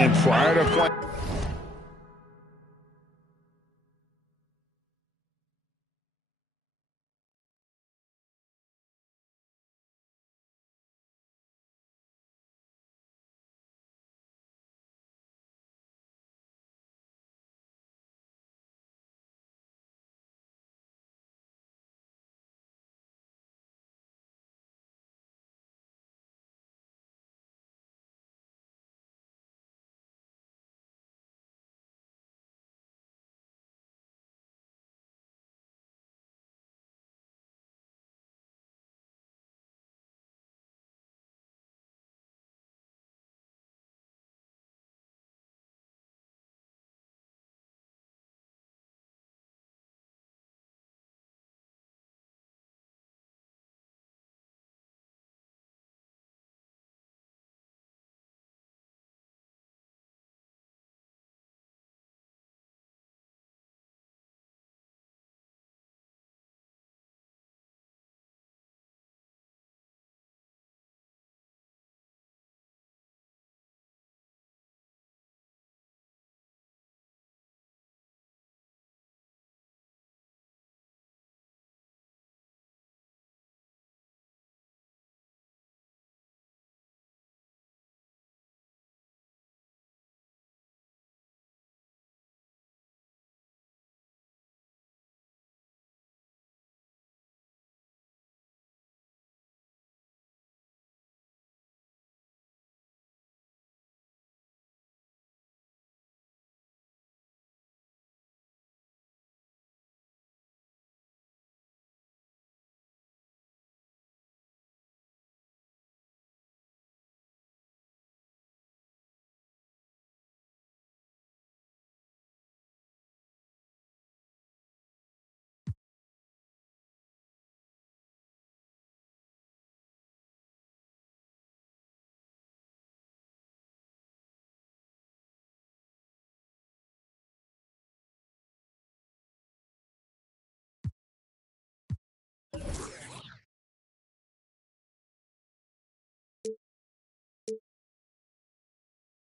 And prior to playing.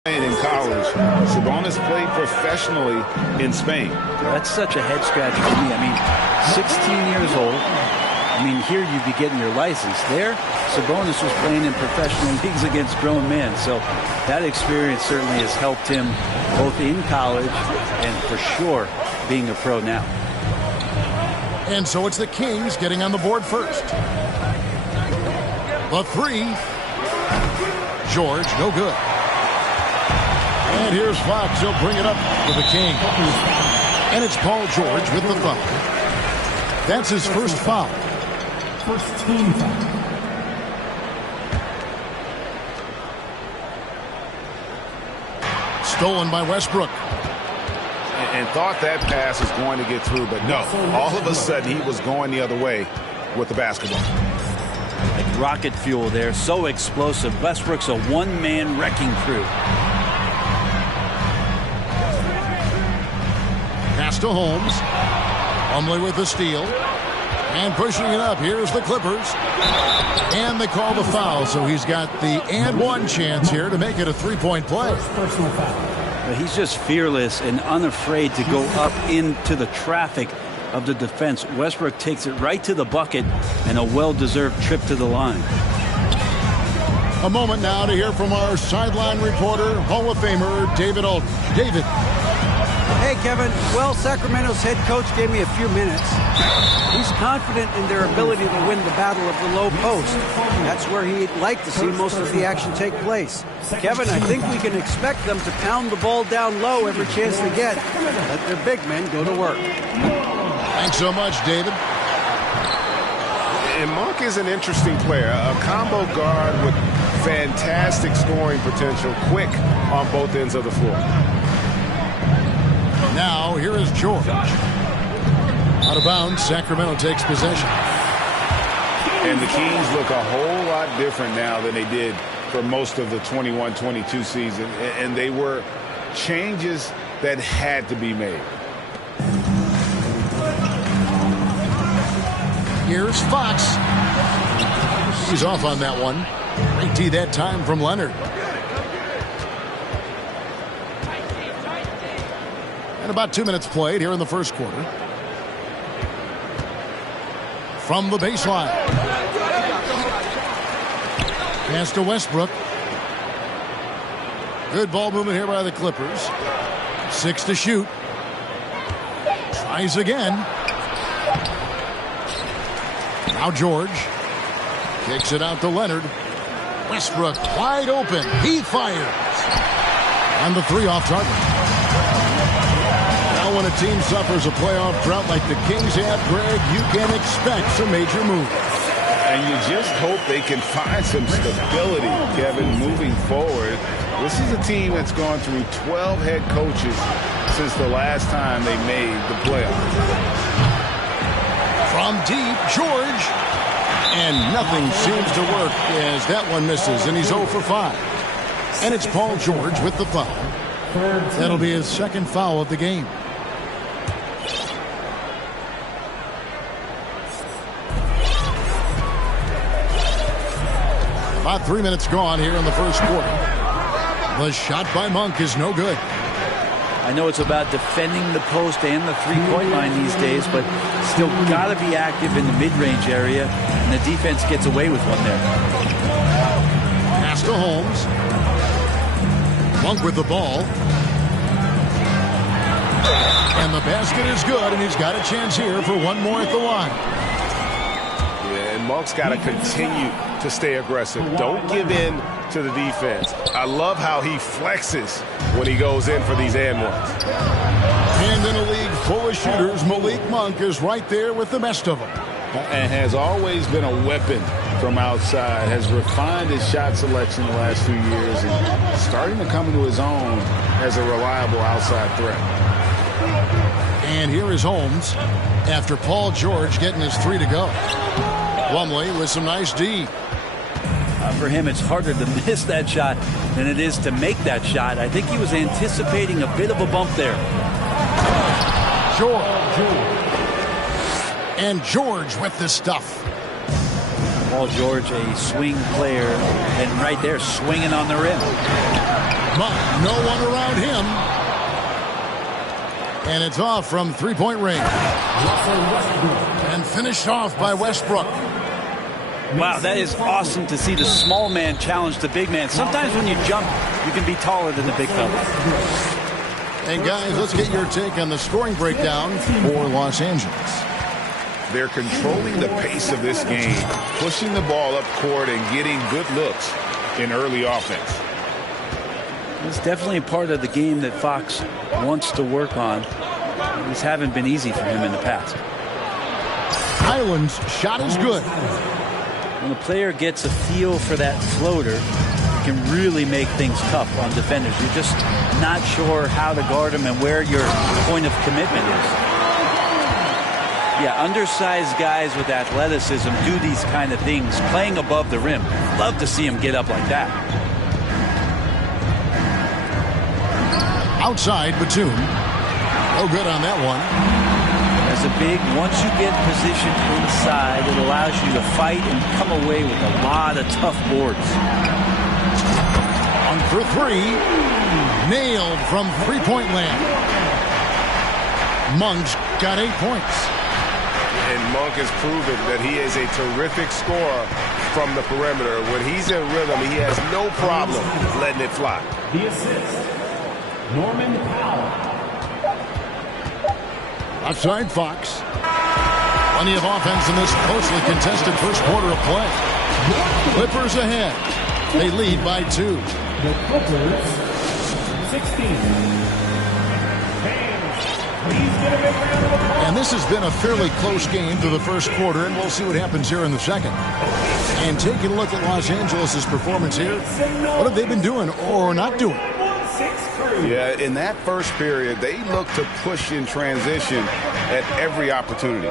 In college, Sabonis played professionally in Spain. That's such a head scratcher for me. I mean, 16 years old. I mean, here you'd be getting your license. There, Sabonis was playing in professional leagues against grown men. So that experience certainly has helped him both in college and for sure being a pro now. And so it's the Kings getting on the board first. The three. George, no good. And here's Fox. He'll bring it up for the King. And it's Paul George with the foul. That's his first foul. First team foul. Stolen by Westbrook. And thought that pass was going to get through, but no. All of a sudden, he was going the other way with the basketball. Like rocket fuel there. So explosive. Westbrook's a one-man wrecking crew. Pass to Holmes. Plumlee with the steal. And pushing it up. Here's the Clippers. And they call the foul, so he's got the and one chance here to make it a three-point play. Personal foul. But he's just fearless and unafraid to go up into the traffic of the defense. Westbrook takes it right to the bucket and a well-deserved trip to the line. A moment now to hear from our sideline reporter, Hall of Famer David Aldridge. David. Hey, Kevin. Well, Sacramento's head coach gave me a few minutes. He's confident in their ability to win the battle of the low post. That's where he'd like to see most of the action take place. Kevin, I think we can expect them to pound the ball down low every chance they get. Let their big men go to work. Thanks so much, David. And Monk is an interesting player. A combo guard with fantastic scoring potential, quick on both ends of the floor. Now, here is George. Out of bounds, Sacramento takes possession. And the Kings look a whole lot different now than they did for most of the 21-22 season. And they were changes that had to be made. Here's Fox. He's off on that one. Great tee that time from Leonard. And about 2 minutes played here in the first quarter. From the baseline. Pass to Westbrook. Good ball movement here by the Clippers. 6 to shoot. Tries again. Now George. Kicks it out to Leonard. Westbrook wide open. He fires. And the 3 off target. Now when a team suffers a playoff drought like the Kings have, Greg, you can expect some major moves. And you just hope they can find some stability, Kevin, moving forward. This is a team that's gone through 12 head coaches since the last time they made the playoffs. From deep, George. And nothing seems to work as that one misses, and he's 0 for 5. And it's Paul George with the foul. That'll be his second foul of the game. About 3 minutes gone here in the first quarter. The shot by Monk is no good. I know it's about defending the post and the three-point line these days, but still got to be active in the mid-range area, and the defense gets away with one there. Pass to Holmes. Monk with the ball. And the basket is good, and he's got a chance here for one more at the line. Yeah, and Monk's got to continue to stay aggressive. Don't give in to the defense. I love how he flexes when he goes in for these and ones. And in a league full of shooters, Malik Monk is right there with the best of them. And has always been a weapon from outside, has refined his shot selection the last few years, and starting to come into his own as a reliable outside threat. And here is Holmes after Paul George getting his 3 to go. Plumlee with some nice D. For him, it's harder to miss that shot than it is to make that shot. I think he was anticipating a bit of a bump there. George. And George with the stuff. Paul George, a swing player, and right there swinging on the rim. But no one around him. And it's off from three-point range. And finished off by Westbrook. Wow, that is awesome to see the small man challenge the big man. Sometimes when you jump, you can be taller than the big fella. And guys, let's get your take on the scoring breakdown for Los Angeles. They're controlling the pace of this game, pushing the ball up court and getting good looks in early offense. It's definitely a part of the game that Fox wants to work on. These haven't been easy for him in the past. Highland's shot is good. When a player gets a feel for that floater, it can really make things tough on defenders. You're just not sure how to guard him and where your point of commitment is. Yeah, undersized guys with athleticism do these kind of things, playing above the rim. Love to see him get up like that. Outside, Batum. No good on that one. As a big, once you get positioned inside, it allows you to fight and come away with a lot of tough boards. On for 3. Nailed from three-point land. Monk's got 8 points. And Monk has proven that he is a terrific scorer from the perimeter. When he's in rhythm, he has no problem letting it fly. The assist, Norman Powell. Outside Fox. Plenty of offense in this closely contested first quarter of play. Clippers ahead. They lead by 2. The Clippers, 16. And this has been a fairly close game through the first quarter, and we'll see what happens here in the second. And taking a look at Los Angeles' performance here, what have they been doing or not doing? Yeah, in that first period, they looked to push in transition at every opportunity.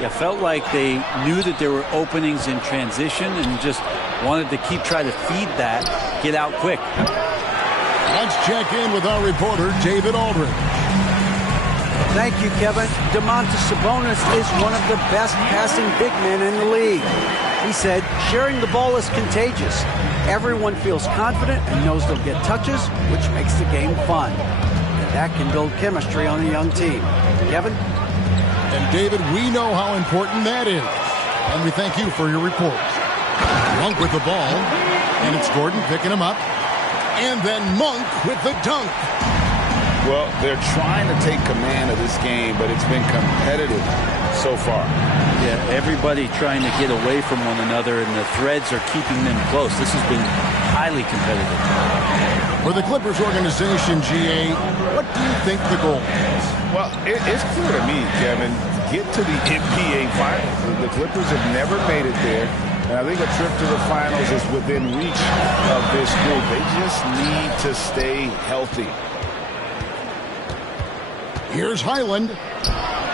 Yeah, felt like they knew that there were openings in transition and just wanted to keep trying to feed that, get out quick. Let's check in with our reporter, David Aldridge. Thank you, Kevin. Domantas Sabonis is one of the best passing big men in the league. He said, sharing the ball is contagious. Everyone feels confident and knows they'll get touches, which makes the game fun. That can build chemistry on a young team. Kevin? And David, we know how important that is. And we thank you for your report. Monk with the ball. And it's Gordon picking him up. And then Monk with the dunk. Well, they're trying to take command of this game, but it's been competitive so far. Yeah, everybody trying to get away from one another, and the threads are keeping them close. This has been highly competitive. For the Clippers organization, GA, what do you think the goal is? Well, it's clear to me, Kevin. Get to the NBA Finals. The Clippers have never made it there, and I think a trip to the Finals is within reach of this group. They just need to stay healthy. Here's Highland.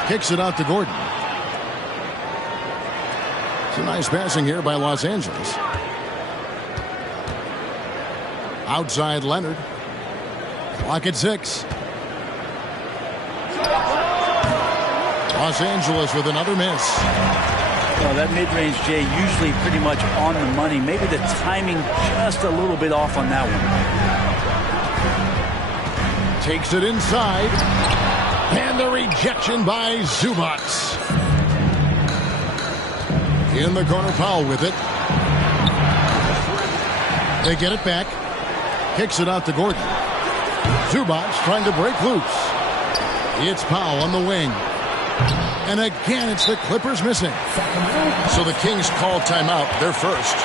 Kicks it out to Gordon. It's a nice passing here by Los Angeles. Outside Leonard. Clock at 6. Los Angeles with another miss. Well, that mid-range, Jay, usually pretty much on the money. Maybe the timing just a little bit off on that one. Takes it inside. And the rejection by Zubac. In the corner, Powell with it. They get it back. Kicks it out to Gordon. Zubac trying to break loose. It's Powell on the wing. And again, it's the Clippers missing. So the Kings call timeout. They're first.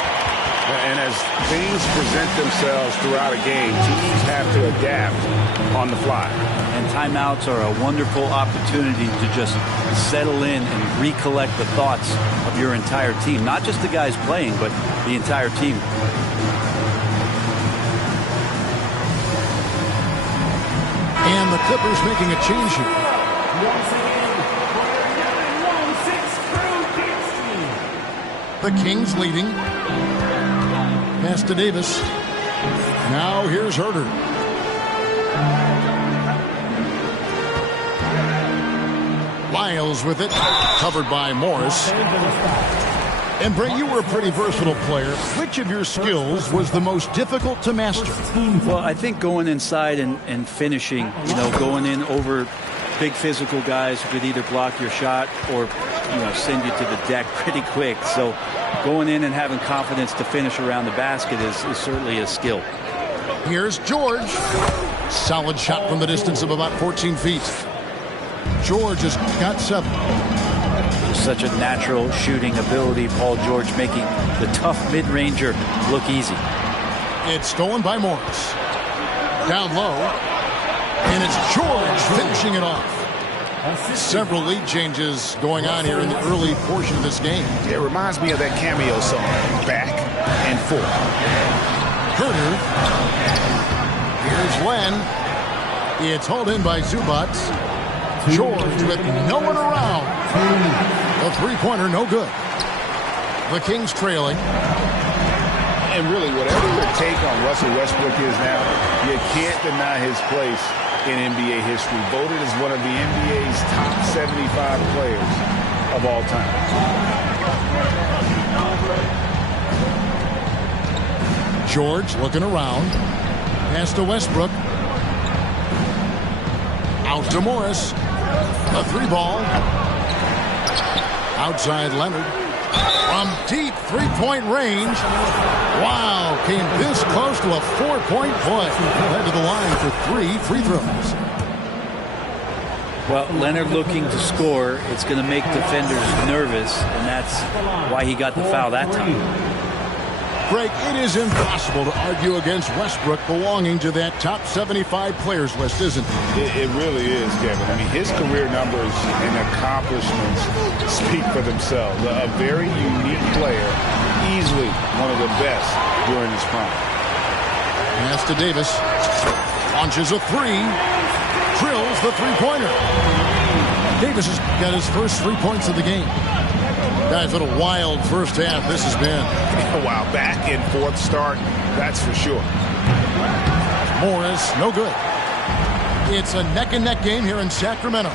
And as things present themselves throughout a game, teams have to adapt on the fly. And timeouts are a wonderful opportunity to just settle in and recollect the thoughts of your entire team. Not just the guys playing, but the entire team. And the Clippers making a change here. The Kings leading. Pass to Davis. Now here's Herter. Lyles with it. Covered by Morris. And Brent, you were a pretty versatile player. Which of your skills was the most difficult to master? Well, I think going inside and finishing, going in over big physical guys who could either block your shot or, send you to the deck pretty quick. So going in and having confidence to finish around the basket is certainly a skill. Here's George. Solid shot from the distance of about 14 feet. George has got 7. Just such a natural shooting ability. Paul George making the tough mid-ranger look easy. It's stolen by Morris. Down low. And it's George finishing it off. Several lead changes going on here in the early portion of this game. It reminds me of that cameo song, Back and Forth. Herter. Here's Len. It's hauled in by Zubac. George with no one around. A three-pointer, no good. The Kings trailing. And really, whatever your take on Russell Westbrook is now, you can't deny his place in NBA history. Voted as one of the NBA's top 75 players of all time. George looking around. Pass to Westbrook. Out to Morris. A 3-ball. Outside Leonard. From deep three-point range. Wow, came this close to a 4-point play. Led to the line for 3 free throws. Well, Leonard looking to score. It's going to make defenders nervous, and that's why he got the foul that time. Greg, it is impossible to argue against Westbrook belonging to that top 75 players list, isn't it? It really is, Kevin. I mean, his career numbers and accomplishments speak for themselves. A very unique player, easily one of the best during his prime. Pass to Davis. Launches a 3. Drills the three-pointer. Davis has got his first 3 points of the game. Guys, what a wild first half this has been. Wow, back and forth start, that's for sure. Morris, no good. It's a neck-and-neck game here in Sacramento.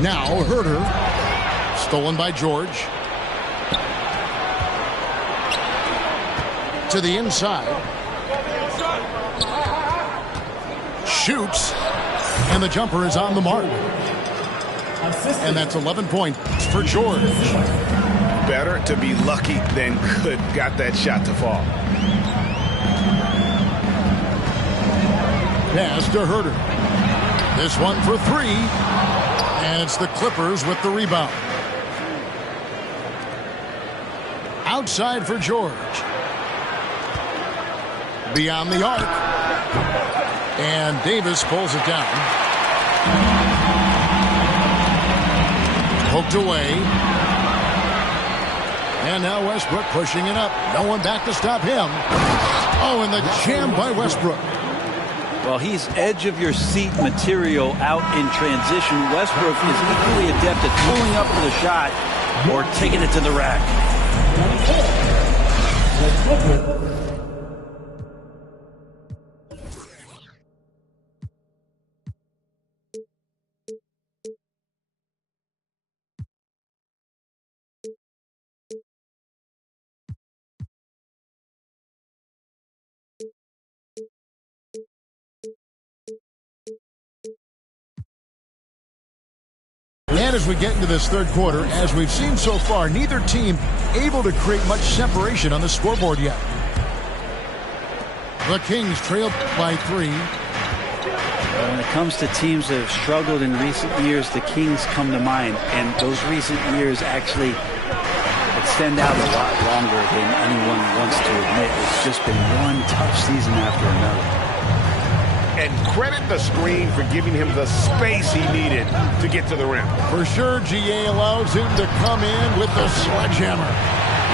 Now Herter, stolen by George. To the inside. Shoots. And the jumper is on the mark. And that's 11 points for George. Better to be lucky than good. Got that shot to fall. Pass to Herter. This one for three. And it's the Clippers with the rebound. Outside for George. Beyond the arc. And Davis pulls it down. Poked away. And now Westbrook pushing it up. No one back to stop him. Oh, and the jam by Westbrook. Well, he's edge-of-your-seat material out in transition. Westbrook is equally adept at pulling up for the shot or taking it to the rack. And as we get into this third quarter, as we've seen so far, neither team able to create much separation on the scoreboard yet. The Kings trail by 3. When it comes to teams that have struggled in recent years, the Kings come to mind. And those recent years actually extend out a lot longer than anyone wants to admit. It's just been one tough season after another. And credit the screen for giving him the space he needed to get to the rim. For sure, GA allows him to come in with the sledgehammer.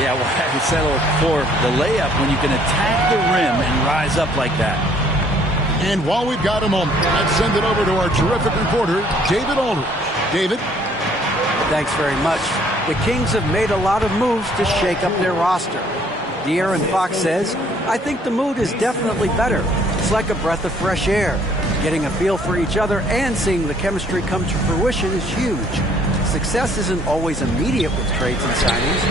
Yeah, well, I settled for the layup when you can attack the rim and rise up like that. And while we've got a moment, let's send it over to our terrific reporter, David Aldridge. David? Thanks very much. The Kings have made a lot of moves to shake up their roster. De'Aaron Fox says, I think the mood is definitely better. It's like a breath of fresh air. Getting a feel for each other and seeing the chemistry come to fruition is huge. Success isn't always immediate with trades and signings,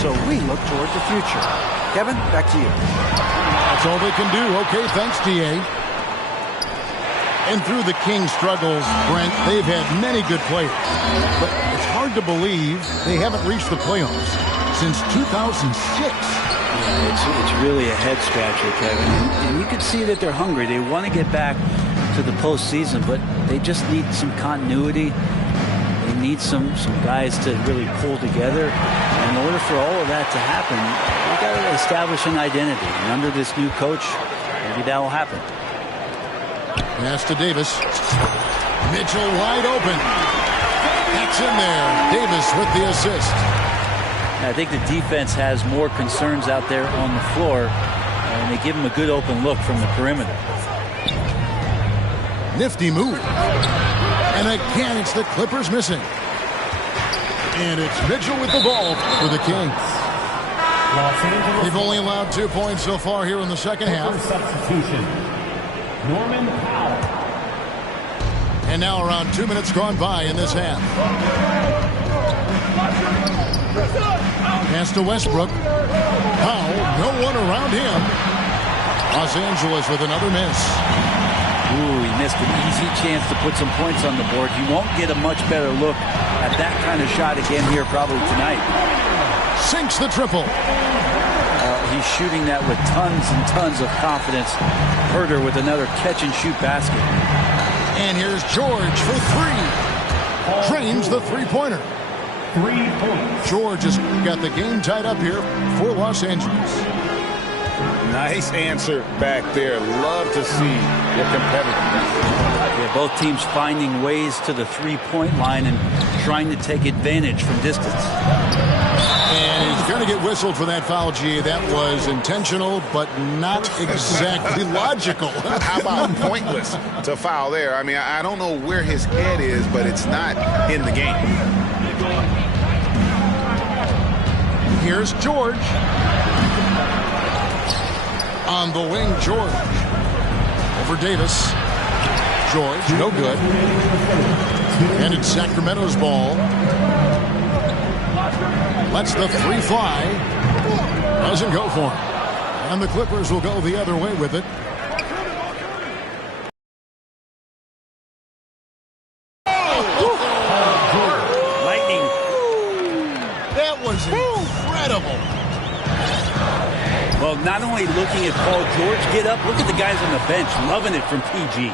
so we look toward the future. Kevin, back to you. That's all they can do. Okay, thanks, DA. And through the Kings' struggles, Brent, they've had many good players. But it's hard to believe they haven't reached the playoffs since 2006. It's really a head scratcher, Kevin. And you can see that they're hungry. They want to get back to the postseason, but they just need some continuity. They need some guys to really pull together. And in order for all of that to happen, they've got to establish an identity. And under this new coach, maybe that will happen. Pass to Davis. Mitchell wide open. That's in there. Davis with the assist. I think the defense has more concerns out there on the floor, and they give him a good open look from the perimeter. Nifty move. And again, it's the Clippers missing. And it's Mitchell with the ball for the Kings. They've only allowed 2 points so far here in the second half. Substitution. Norman Powell. And now around 2 minutes gone by in this half. Pass to Westbrook. Powell, no one around him. Los Angeles with another miss. Ooh, he missed an easy chance to put some points on the board. You won't get a much better look at that kind of shot again here probably tonight. Sinks the triple. He's shooting that with tons and tons of confidence. Herter with another catch-and-shoot basket. And here's George for three. Drains the three-pointer. 3 points. George has got the game tied up here for Los Angeles. Nice answer back there. Love to see the competitiveness. Yeah, both teams finding ways to the three-point line and trying to take advantage from distance. And he's going to get whistled for that foul, G. That was intentional, but not exactly logical. How about pointless to foul there? I mean, I don't know where his head is, but it's not in the game. Here's George. On the wing, George. Over Davis. George, no good. And it's Sacramento's ball. Lets the three fly. Doesn't go for him. And the Clippers will go the other way with it. Paul George get up. Look at the guys on the bench loving it from PG.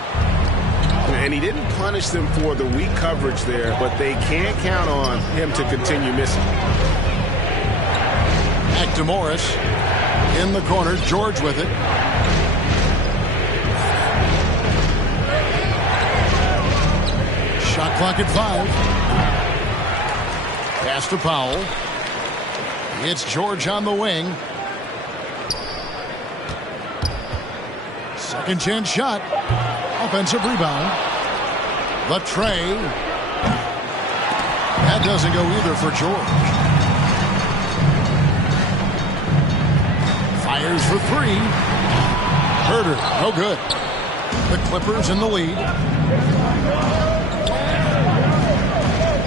And he didn't punish them for the weak coverage there, but they can't count on him to continue missing. Back to Morris. In the corner, George with it. Shot clock at 5. Pass to Powell. It's George on the wing. Second chance shot. Offensive rebound. The tray. That doesn't go either for George. Fires for 3. Herter, no good. The Clippers in the lead.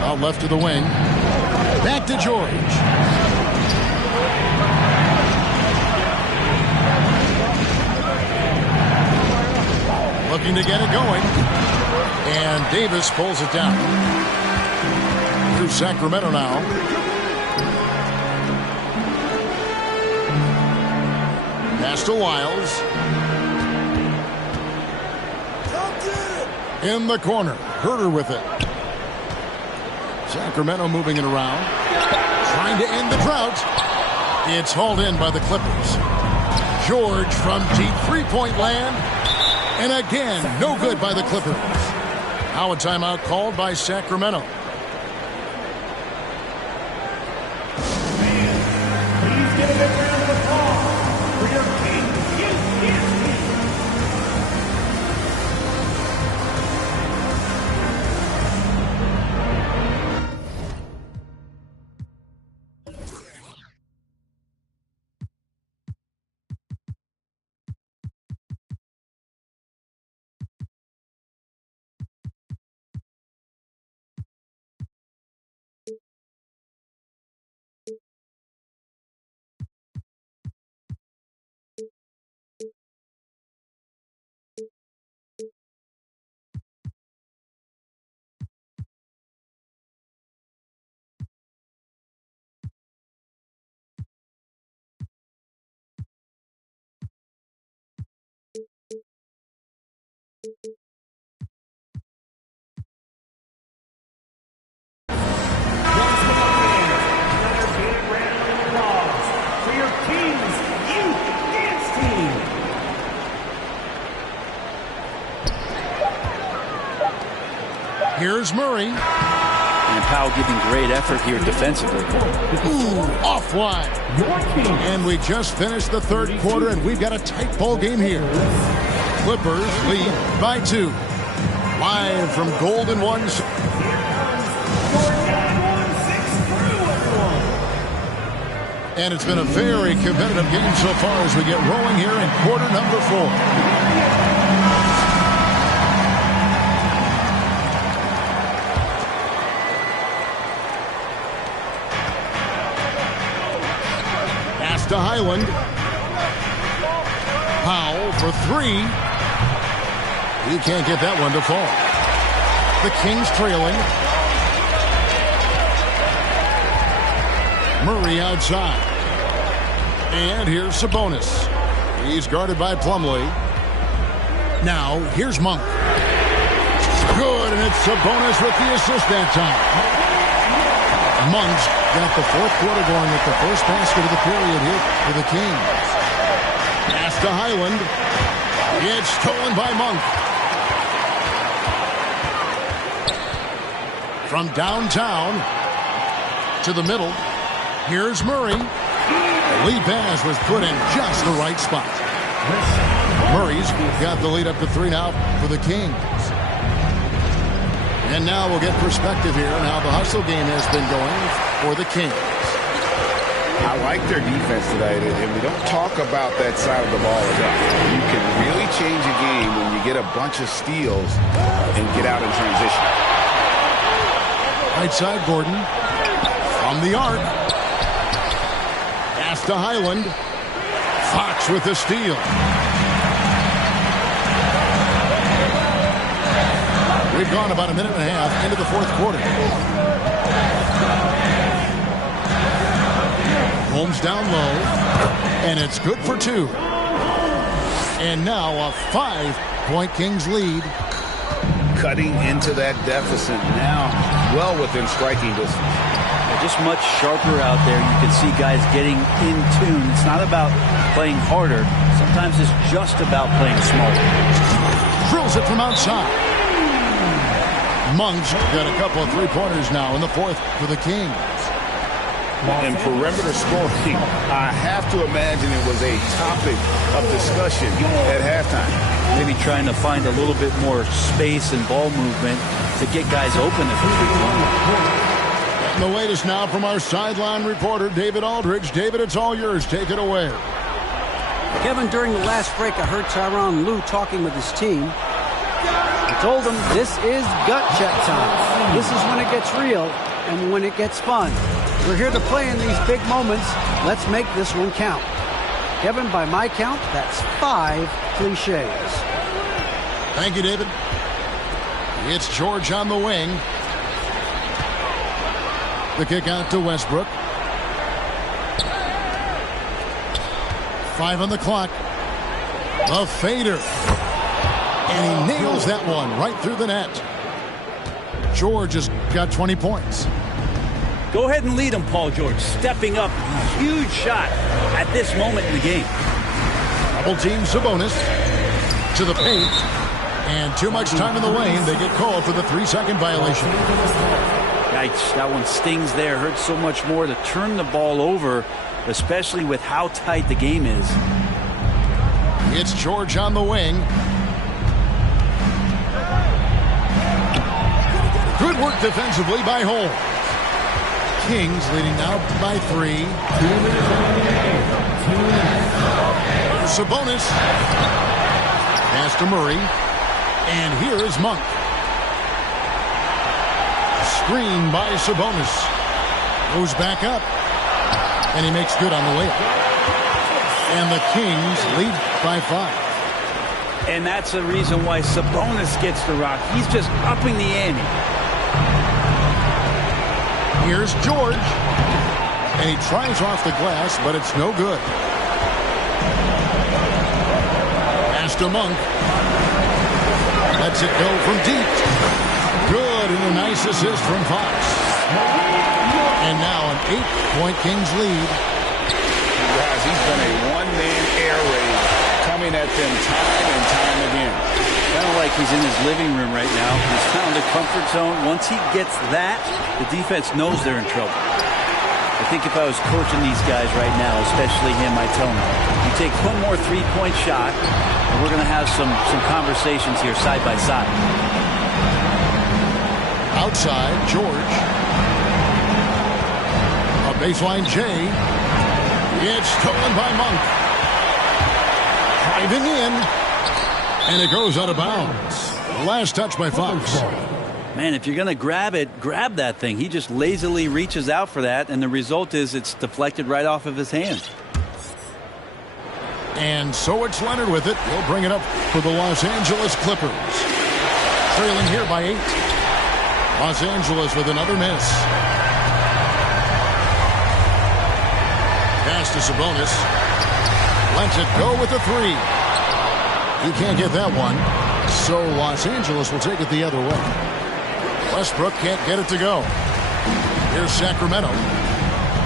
Out left to the wing. Back to George. Looking to get it going. And Davis pulls it down. Through Sacramento now. Pass to Wiles. In the corner. Herter with it. Sacramento moving it around. Trying to end the drought. It's hauled in by the Clippers. George from deep three-point land. And again, no good by the Clippers. Now a timeout called by Sacramento. Please give a big round of applause for your Kings Youth Dance Team. Here's Murray. And Powell giving great effort here defensively. Ooh, off wide. And we just finished the third quarter, and we've got a tight ball game here. Clippers lead by 2. Live from Golden Ones. And it's been a very competitive game so far as we get rolling here in quarter number 4. To Highland. Powell for 3. He can't get that one to fall. The Kings trailing. Murray outside. And here's Sabonis. He's guarded by Plumlee. Now, here's Monk. Good, and it's Sabonis with the assist that time. Monk's got the fourth quarter going with the first basket of the period here for the Kings. Pass to Highland. It's stolen by Monk. From downtown to the middle. Here's Murray. The lead pass was put in just the right spot. Murray's got the lead up to 3 now for the Kings. And now we'll get perspective here on how the hustle game has been going for the Kings. I like their defense tonight, and we don't talk about that side of the ball enough. You can really change a game when you get a bunch of steals and get out in transition. Right side, Gordon. From the arc. Pass to Highland. Fox with the steal. We've gone about a minute and a half into the fourth quarter. Holmes down low, and it's good for 2. And now a 5-point Kings lead. Cutting into that deficit now, well within striking distance. Just much sharper out there. You can see guys getting in tune. It's not about playing harder. Sometimes it's just about playing smarter. Drills it from outside. Monk's got a couple of three-pointers now in the fourth for the Kings. And perimeter scoring, I have to imagine it was a topic of discussion at halftime. Maybe trying to find a little bit more space and ball movement to get guys open at the three-point. And the latest now from our sideline reporter, David Aldridge. David, it's all yours. Take it away. Kevin, during the last break, I heard Tyronn Lue talking with his team. I told them this is gut check time. This is when it gets real and when it gets fun. We're here to play in these big moments. Let's make this one count. Kevin, by my count, that's 5 cliches. Thank you, David. It's George on the wing. The kick out to Westbrook. 5 on the clock. The fader. And he nails that one right through the net. George has got 20 points. Go ahead and lead him, Paul George. Stepping up. Huge shot at this moment in the game. Double team Sabonis to the paint. And too much time in the lane. They get called for the 3-second violation. Yikes, that one stings there. Hurts so much more to turn the ball over, especially with how tight the game is. It's George on the wing. Good work defensively by Holmes. Kings leading now by 3. Sabonis. Pass to Murray. And here is Monk. Screen by Sabonis. Goes back up. And he makes good on the layup. And the Kings lead by 5. And that's the reason why Sabonis gets the rock. He's just upping the ante. Here's George. And he tries off the glass, but it's no good. Pass to Monk. Lets it go from deep. Good, and a nice assist from Fox. And now an 8-point Kings lead. Guys, he's been a one-man air raid coming at them time and time again. Kind of like he's in his living room right now. He's found a comfort zone. Once he gets that, the defense knows they're in trouble. I think if I was coaching these guys right now, especially him, I'd tell him, you take one more three-point shot, and we're going to have some conversations here side by side. Outside, George. A baseline J. It's stolen by Monk. Driving in. And it goes out of bounds. Last touch by Fox. Man, if you're going to grab it, grab that thing. He just lazily reaches out for that, and the result is it's deflected right off of his hand. And so it's Leonard with it. He'll bring it up for the Los Angeles Clippers. Trailing here by 8. Los Angeles with another miss. Pass to Sabonis. Lets it go with the 3. He can't get that one. So Los Angeles will take it the other way. Westbrook can't get it to go. Here's Sacramento.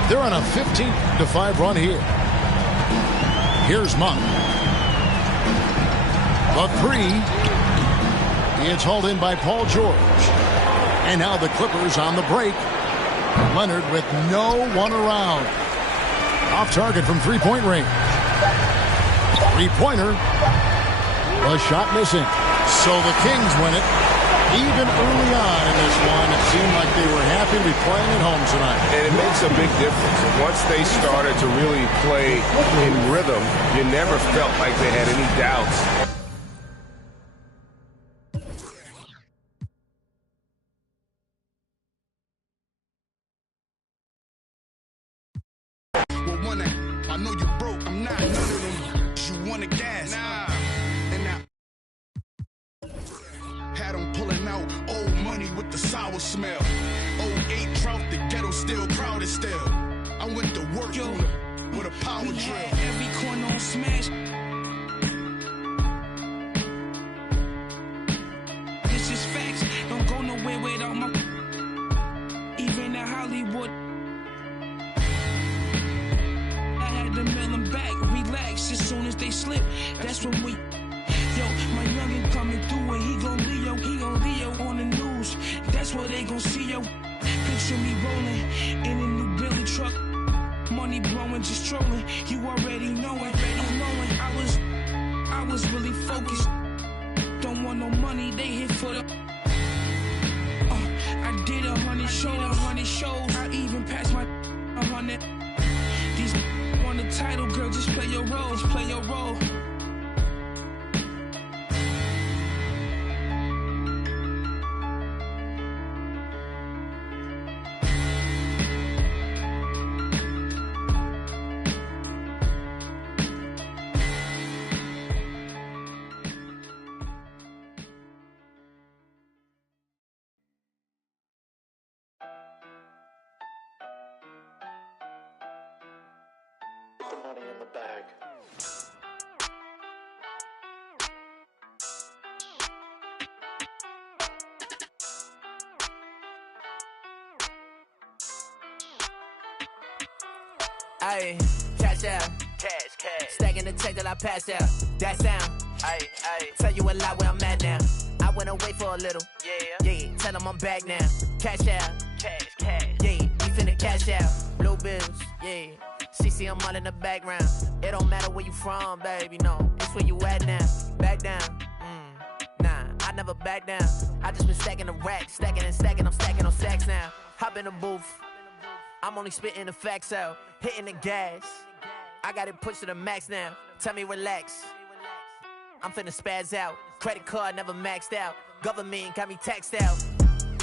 They're on a 15-5 run here. Here's Monk. The 3. It's hauled in by Paul George. And now the Clippers on the break. Leonard with no one around. Off target from three-point range. Three-pointer. The shot missing. So the Kings win it. Even early on in this one, it seemed like they were happy to be playing at home tonight. And it makes a big difference. Once they started to really play in rhythm, you never felt like they had any doubts. I know you broke, I'm not none of them. You want a gas, and I had them pulling out old money with the sour smell. 08 trout, the ghetto still crowded still. I went to work with a power drill. Every corner on smash. That's when we, yo, my youngin' coming through and he gon' Leo on the news. That's what they gon' see, yo. Picture me rolling in a new Billy truck. Money blowing, just trolling. You already know it, I was really focused. Don't want no money, they hit for the. I did 100 shows. I even passed my 100. These want the title, girl, just play your role. Money in the bag. Ayy, cash out. Cash. Stacking the check that I pass out. That sound. Ayy. Tell you a lot where I'm at now. I went away for a little. Yeah. Tell them I'm back now. Cash out. Cash. Yeah, we finna cash out. Blue bills. Yeah. See them all in the background. It don't matter where you from, baby, no. It's where you at now. Back down. Nah, I never back down. I just been stacking the racks. Stacking. I'm stacking on stacks now. Hop in the booth. I'm only spitting the facts out. Hitting the gas. I got it pushed to the max now. Tell me relax. I'm finna spaz out. Credit card never maxed out. Government got me taxed out.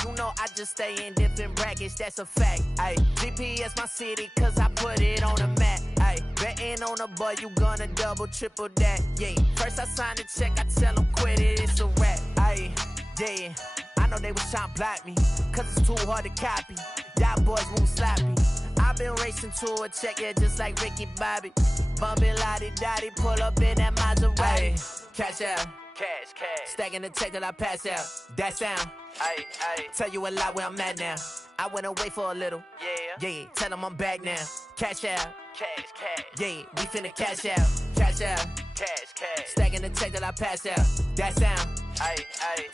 You know I just stay in different brackets, that's a fact. Ay, GPS my city, cause I put it on the map. Ay, betting on a boy, you gonna double, triple that. Yeah, first I sign the check, I tell them quit it, it's a rap. Ay, yeah, I know they was tryna block me, cause it's too hard to copy. Y'all boys move sloppy. I've been racing to a check, yeah, just like Ricky Bobby. Bumpin' lottie-dottie, pull up in that Maserati. Ay, cash out. Cash. Stacking the check that I pass out. That sound. Ayy. Tell you a lot where I'm at now. I went away for a little. Yeah. Tell them I'm back now. Cash out. Cash. Yeah, we finna cash out. Cash out. Cash. Stacking the check that I pass out. That sound. Ayy.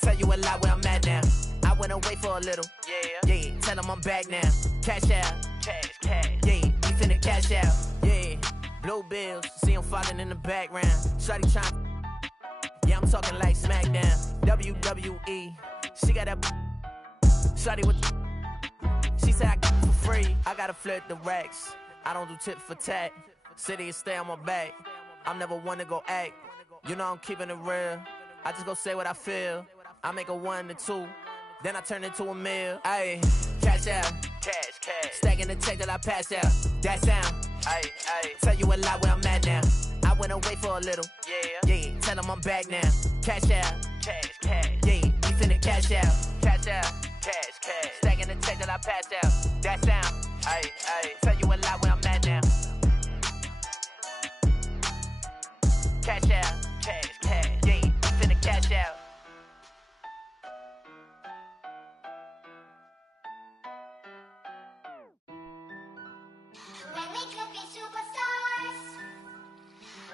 Tell you a lot where I'm at now. I went away for a little. Yeah. Tell them I'm back now. Cash out. Cash. Yeah, we finna cash out. Yeah. Blue bills. See them falling in the background. Shawty trying. Yeah, I'm talking like SmackDown, WWE. She got that shawty with. She said I get it for free. I gotta flirt the racks. I don't do tit for tat. City is stay on my back. I'm never one to go act. You know I'm keeping it real. I just go say what I feel. I make a 1 to 2, then I turn into a meal. Ayy, cash out. Cash. Stacking the check that I pass out. That sound. Ayy. Tell you a lot where I'm at now. I went away for a little. Yeah. Tell them I'm back now. Cash out. Cash. Yeah, we finna cash out. Cash out. Cash. Stacking the check that I passed out. That sound. Ayy. Tell you a lot where I'm at now. Cash out. Cash. Yeah, we finna cash out. When we could be superstars,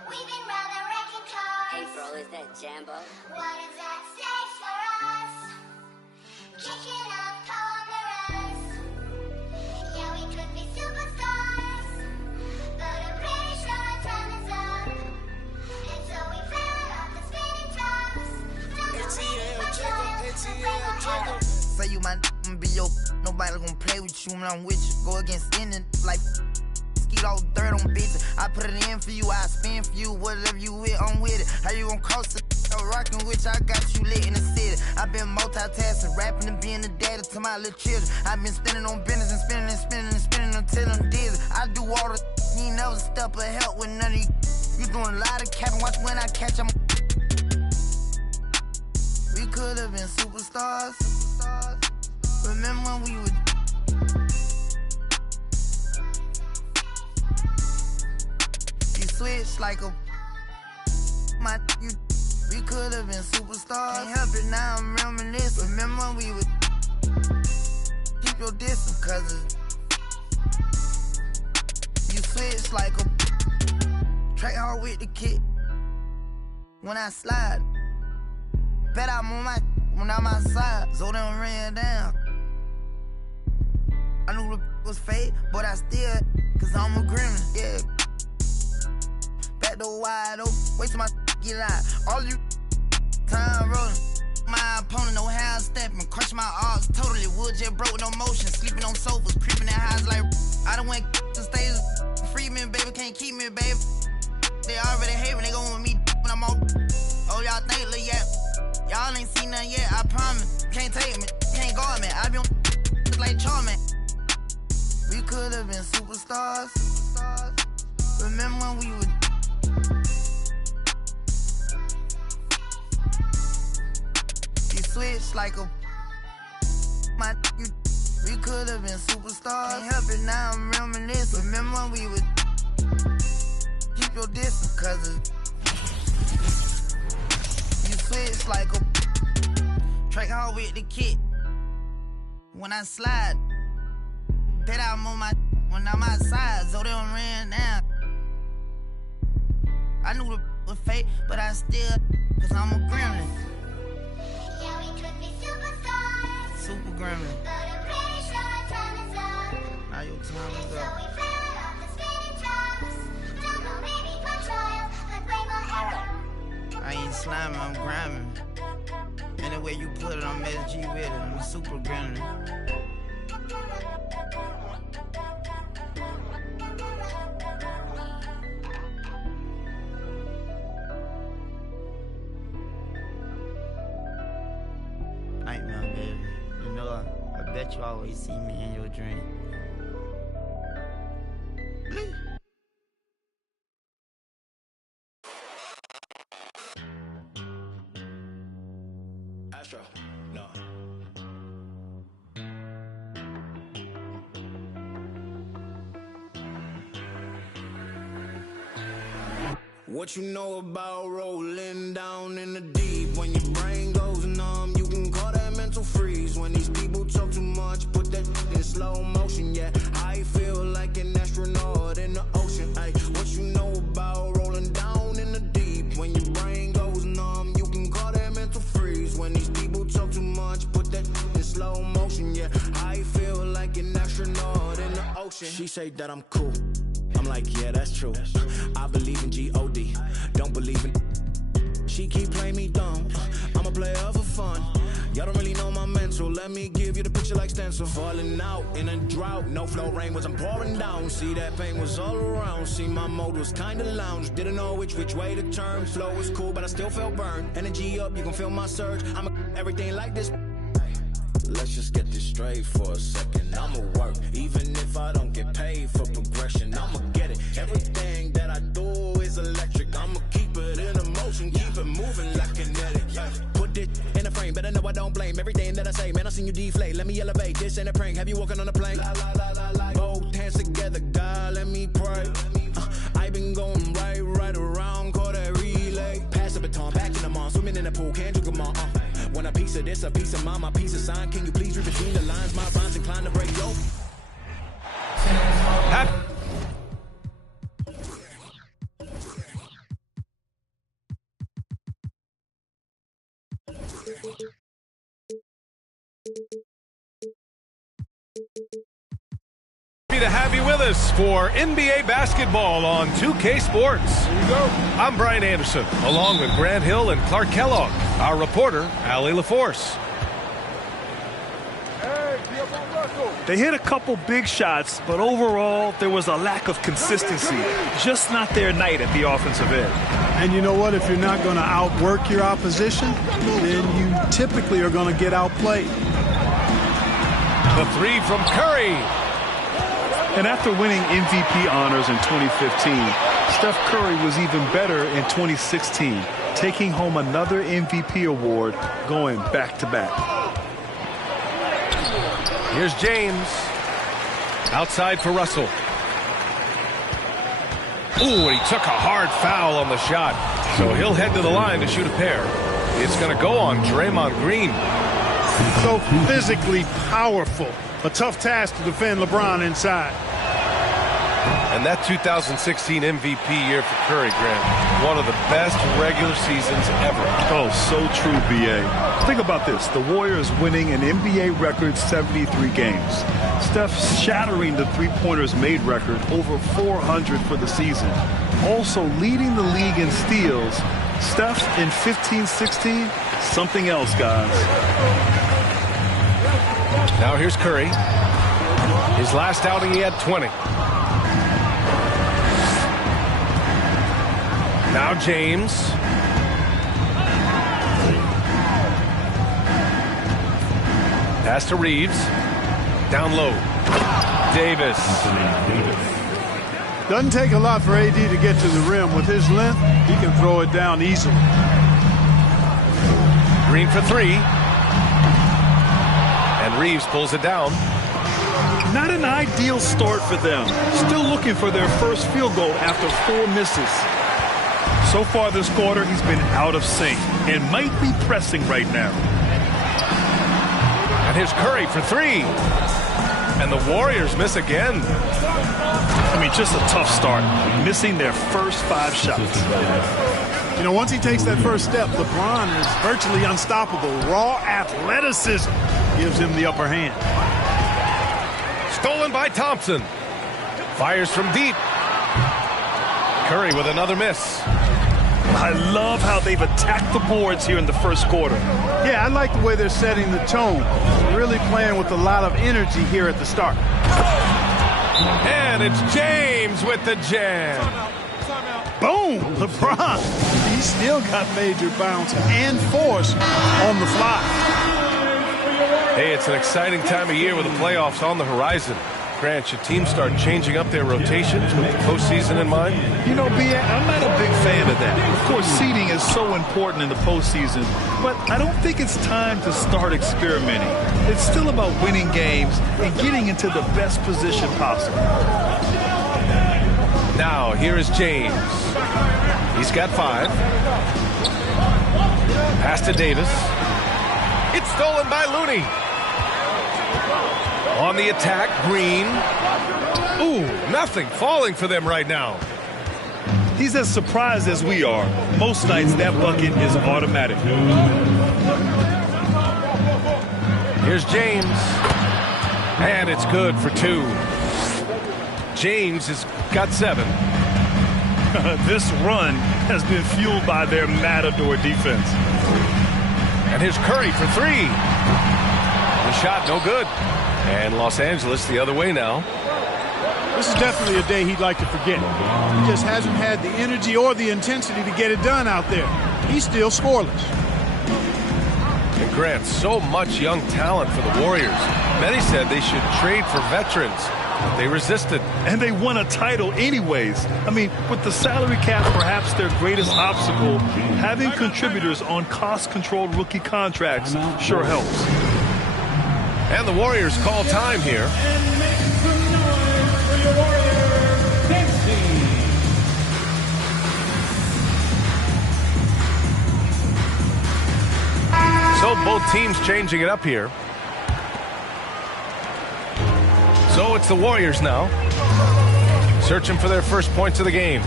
we've been rather wrecking cars. Hey bro, is that Jambo? What is at stake for us? Kicking up ponderous. Yeah, we could be superstars, but I'm pretty sure our time is up. And so we fell off the spinning tops. ATL checker. Say you my be your nobody gonna play with you when I'm with you. Go against any like all dirt on bitches. I put it in for you, I spin for you. Whatever you with, I'm with it. How you gon' cost it? Rockin' with you, I got you lit in the city. I been multitasking, rapping and being the daddy to my little children. I been spinning on business and spinning until I'm dizzy. I do all the you ain't never step or help with none of you. You doing a lot of capping, watch when I catch them. We could have been superstars. Remember when we were. Switch like a you. We could have been superstars. Can't help it now, I'm reminiscing. Remember when we would keep your distance, cause you switch like a track hard with the kid. when I slide. Bet I'm on my when I'm outside, so them ran down. I knew the was fake, but I still, cause I'm a gremlin, yeah. Back door wide open, wait till my get out. All you time rolling. My opponent no how stepping, crush my arms totally. Wood just broke, no motion, sleeping on sofas, creeping in highs like I done went to stage. Free me, baby, can't keep me, baby. They already hate me, they gon' want me when I'm on. Oh, y'all think, look, yeah. Y'all ain't seen nothing yet, I promise. Can't take me, can't guard me. I be on like Charmin. We could have been superstars. Remember when we would. You switch like a. My. You. We could have been superstars. Can't help it now, I'm reminiscing. Remember when we would. Keep your distance, cause you switch like a. Track hard with the kid. When I slide. Bet I'm on my when I'm outside, so they don't ran down. I knew the was fake, but I still, cause I'm a gremlin. Yeah, we could be superstars. Super gremlin. But I'm pretty sure our time is up. Now your time is So up. we fell off the spinning tops. Don't know, maybe for trials, but way more error. I ain't sliming, I'm grinding. Any way you put it, I'm SG with it. I'm a super gremlin. Nightmare, baby. You know, I bet you always see me in your dream. Astro, no. What you know about rolling down in the deep? When your brain goes numb, you can call that mental freeze. When these people talk too much, put that in slow motion, yeah. I feel like an astronaut in the ocean, ay. What you know about rolling down in the deep? When your brain goes numb, you can call that mental freeze. When these people talk too much, put that in slow motion, yeah. I feel like an astronaut in the ocean. She say that I'm cool. I'm like, yeah, that's true. I believe in G-O-D, don't believe in. She keep playing me dumb. I'm a player for fun. Y'all don't really know my mental. Let me give you the picture like stencil. Falling out in a drought. No flow rain was I'm pouring down. See that pain was all around. See my mode was kinda lounge. Didn't know which way to turn. Flow was cool, but I still felt burned. Energy up, you can feel my surge. I'm everything like this. Let's just get this straight for a second. I'ma work, even if I don't get paid for progression. I'ma get it. Everything that I do is electric. I'ma keep it in motion, keep it moving like kinetic. Put it in a frame, better know I don't blame everything that I say. Man, I seen you deflate. Let me elevate. This ain't a prank. Have you walking on a plane? Both hands together, God, let me pray. I been going right around, call that relay. Pass the baton, back in the mall, swimming in the pool, can't drink them all. Want a piece of this, a piece of mine, my piece of sign. Can you please read between the lines? My rhymes inclined to break yo. To have you with us for NBA basketball on 2K Sports. Here you go. I'm Brian Anderson, along with Grant Hill and Clark Kellogg. Our reporter, Allie LaForce. They hit a couple big shots, but overall, there was a lack of consistency. Just not their night at the offensive end. And you know what? If you're not going to outwork your opposition, then you typically are going to get outplayed. The three from Curry. And after winning MVP honors in 2015, Steph Curry was even better in 2016, taking home another MVP award, going back-to-back. Here's James. Outside for Russell. Ooh, and he took a hard foul on the shot. So he'll head to the line to shoot a pair. It's going to go on Draymond Green. So physically powerful. A tough task to defend LeBron inside. And that 2016 MVP year for Curry, Grant, one of the best regular seasons ever. Oh, so true, B.A. Think about this. The Warriors winning an NBA record 73 games. Steph shattering the three-pointers made record, over 400 for the season. Also leading the league in steals. Steph in 15-16, something else, guys. Now here's Curry. His last outing, he had 20. Now James. Pass to Reeves. Down low. Davis. Doesn't take a lot for AD to get to the rim. With his length, he can throw it down easily. Green for three. And Reeves pulls it down. Not an ideal start for them. Still looking for their first field goal after 4 misses. So far this quarter, he's been out of sync and might be pressing right now. And here's Curry for three. And the Warriors miss again. I mean, just a tough start, missing their first 5 shots. You know, once he takes that first step, LeBron is virtually unstoppable. Raw athleticism gives him the upper hand. Stolen by Thompson. Fires from deep. Curry with another miss. I love how they've attacked the boards here in the first quarter. Yeah, I like the way they're setting the tone. Really playing with a lot of energy here at the start. And it's James with the jam. Boom! LeBron. He's still got major bounce and force on the fly. Hey, it's an exciting time of year with the playoffs on the horizon. Grant, should teams start changing up their rotations with the postseason in mind? You know, B.A., I'm not a big fan of that. Of course, seeding is so important in the postseason, but I don't think it's time to start experimenting. It's still about winning games and getting into the best position possible. Now, here is James. He's got 5. Pass to Davis. It's stolen by Looney. On the attack, Green. Ooh, nothing falling for them right now. He's as surprised as we are. Most nights, that bucket is automatic. Here's James. And it's good for 2. James has got 7. This run has been fueled by their matador defense. And here's Curry for 3. The shot, no good. And Los Angeles the other way now. This is definitely a day he'd like to forget. He just hasn't had the energy or the intensity to get it done out there. He's still scoreless. And Grant, so much young talent for the Warriors. Many said they should trade for veterans, but they resisted. And they won a title anyways. I mean, with the salary cap perhaps their greatest obstacle, having contributors on cost-controlled rookie contracts sure helps. And the Warriors call time here. So both teams changing it up here. So it's the Warriors now. Searching for their first points of the game.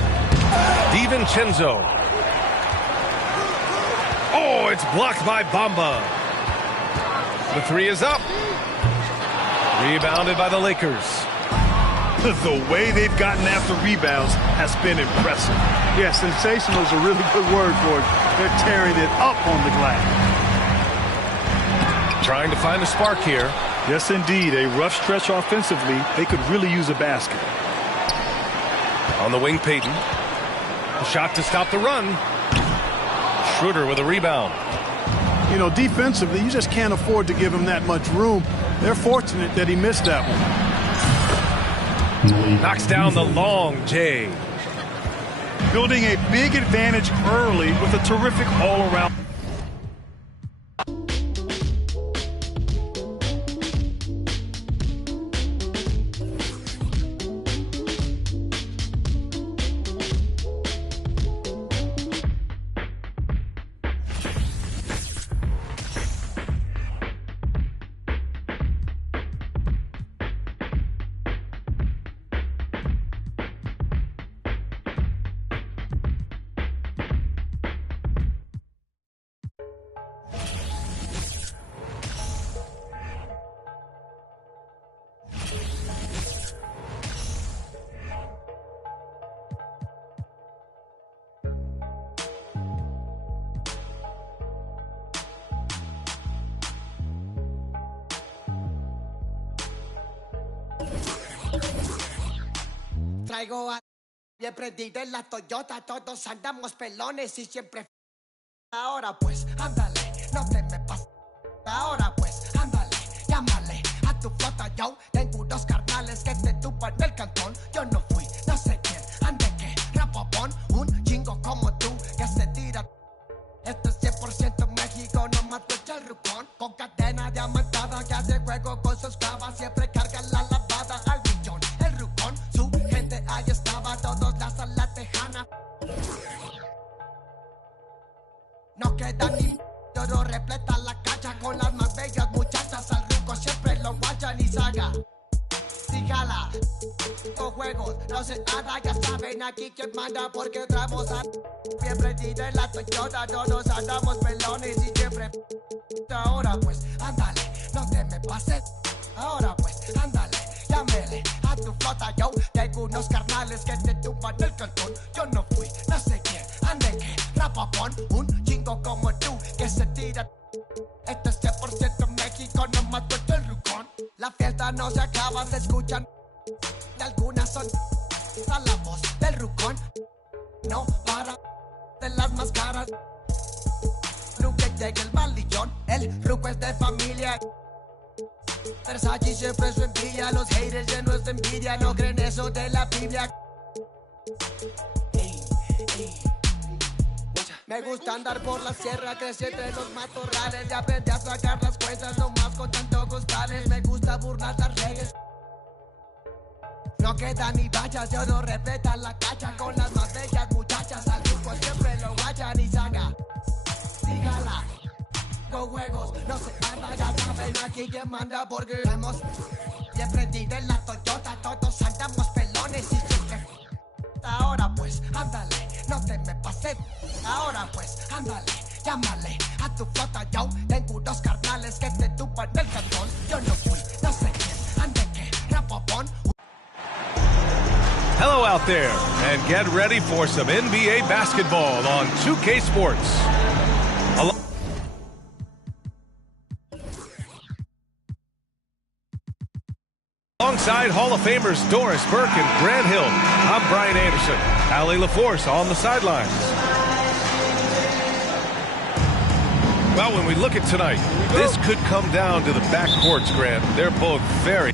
DiVincenzo. Oh, it's blocked by Bamba. The 3 is up. Rebounded by the Lakers. The way they've gotten after rebounds has been impressive. Yeah, sensational is a really good word for it. They're tearing it up on the glass. Trying to find a spark here. Yes, indeed. A rough stretch offensively. They could really use a basket. On the wing, Payton. A shot to stop the run. Schroeder with a rebound. You know, defensively, you just can't afford to give him that much room. They're fortunate that he missed that one. Knocks down the long J. Building a big advantage early with a terrific all-around. traigo a... Bien prendido en la Toyota, todos andamos pelones y siempre... Ahora pues, ándale, no te me pases. Ahora pues, ándale, llámale a tu flota, yo tengo unos carnales que te tupan el cantón. Yo no fui, no sé quién, ande que rapopón, un chingo como tú que se tira. Esto es 100% México, no mato el rucón. Con cadena diamantada que hace juego con sus clavas, siempre carga la lavada al millón. El rucón, su gente ahí estaba, todos la tejana. No queda ni oro, repleta la cacha con las más bellas muchachas. Al ruco siempre lo guachan y saga. Sígala, con juegos, no se nada, ya saben aquí quién manda porque entramos a... Bien prendido en la Toyota, todos andamos pelones y siempre... Ahora pues, ándale, no te me pases. Ahora pues, ándale, llámele a tu flota, yo tengo unos carnales que te tumban el cantón. Yo no fui, no sé quién, ande que rapapón, un chingo como tú que se tira. Esto es 100% México, no mato el rucón. La fiesta no se acaba, se escuchan y algunas son a la voz del rucón. No para de las más caras. Nunca llega el malillón, el ruco es de familia. Versace siempre su envidia, los haters llenos de envidia, no creen eso de la Biblia. Me gusta andar por la sierra, crecí entre los matorrales y aprendí a sacar las cuentas nomás con tanto costales. Me gusta burlar las reglas. No queda ni vallas, yo no respeta la cacha con las más bellas muchachas. Al grupo siempre lo guachan y saga. Dígala, con juegos, no se anda, ya saben aquí quien manda porque hemos bien prendido en la Toyota, todos andamos pelones y siempre. Ahora pues, ándale, no te me pases. Ahora pues, ándale, llámale a tu flota, yo tengo unos carnales que te tupan el cantón. Yo no fui, no sé quién, ande que rapopón. Hello out there, and get ready for some NBA basketball on 2K Sports. Alongside Hall of Famers Doris Burke and Grant Hill, I'm Brian Anderson. Allie LaForce on the sidelines. Well, when we look at tonight, this could come down to the backcourts, Grant. They're both very...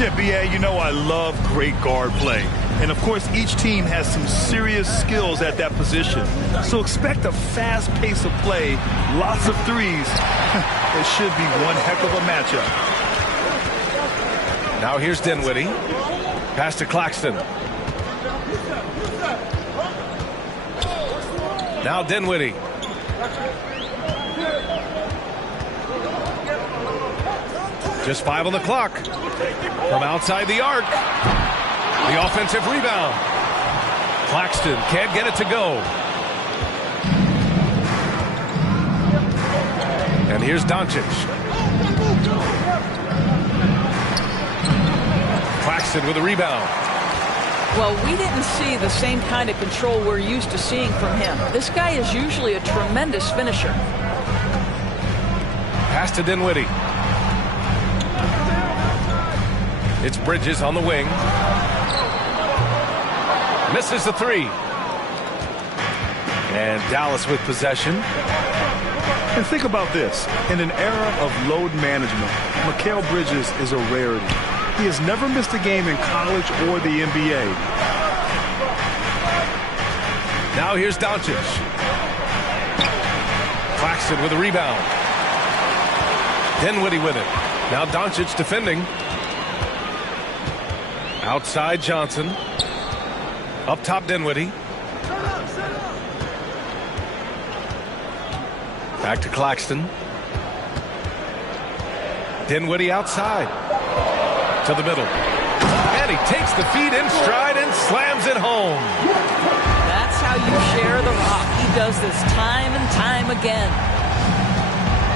Yeah, B.A., you know I love great guard play. And, of course, each team has some serious skills at that position. So expect a fast pace of play, lots of threes. It should be one heck of a matchup. Now here's Dinwiddie. Pass to Claxton. Now Dinwiddie. Just 5 on the clock. From outside the arc. The offensive rebound. Claxton can't get it to go. And here's Doncic. Claxton with a rebound. Well, we didn't see the same kind of control we're used to seeing from him. This guy is usually a tremendous finisher. Pass to Dinwiddie. It's Bridges on the wing. Misses the three. And Dallas with possession. And think about this. In an era of load management, Mikal Bridges is a rarity. He has never missed a game in college or the NBA. Now here's Doncic. Claxton with a rebound. Dinwiddie with it. Now Doncic defending. Outside Johnson. Up top Dinwiddie. Back to Claxton. Dinwiddie outside. To the middle. And he takes the feed in stride and slams it home. That's how you share the rock. He does this time and time again.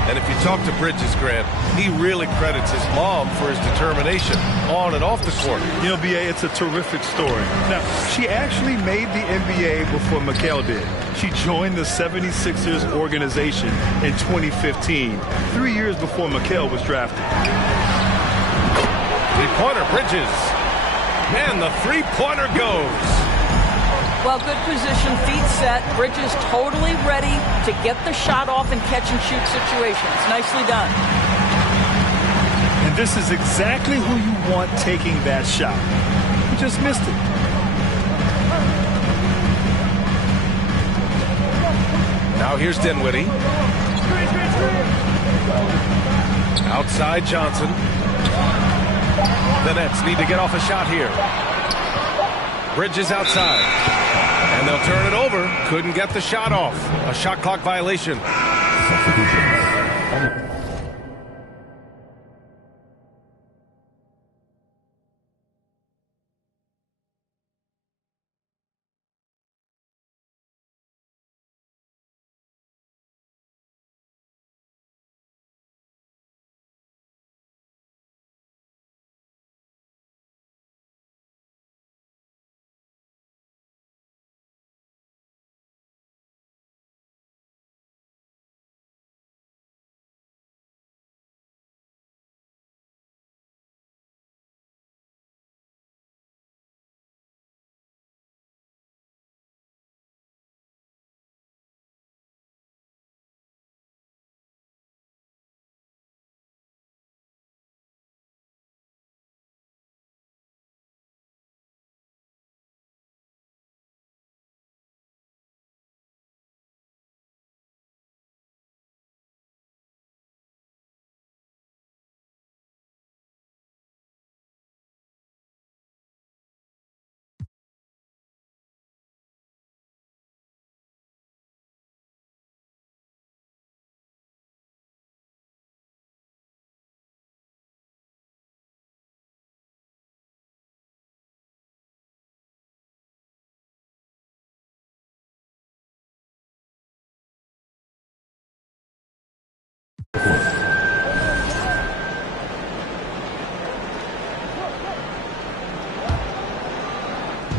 And if you talk to Bridges, Grant, he really credits his mom for his determination on and off the court. You know, B.A., it's a terrific story. Now, she actually made the NBA before Mikal did. She joined the 76ers organization in 2015, 3 years before Mikal was drafted. Three-pointer, Bridges. And the three-pointer goes. Well, good position, feet set. Bridges totally ready to get the shot off in catch-and-shoot situations. Nicely done. And this is exactly who you want taking that shot. He just missed it. Now here's Dinwiddie. Outside Johnson. The Nets need to get off a shot here. Bridges outside. And they'll turn it over. Couldn't get the shot off. A shot clock violation.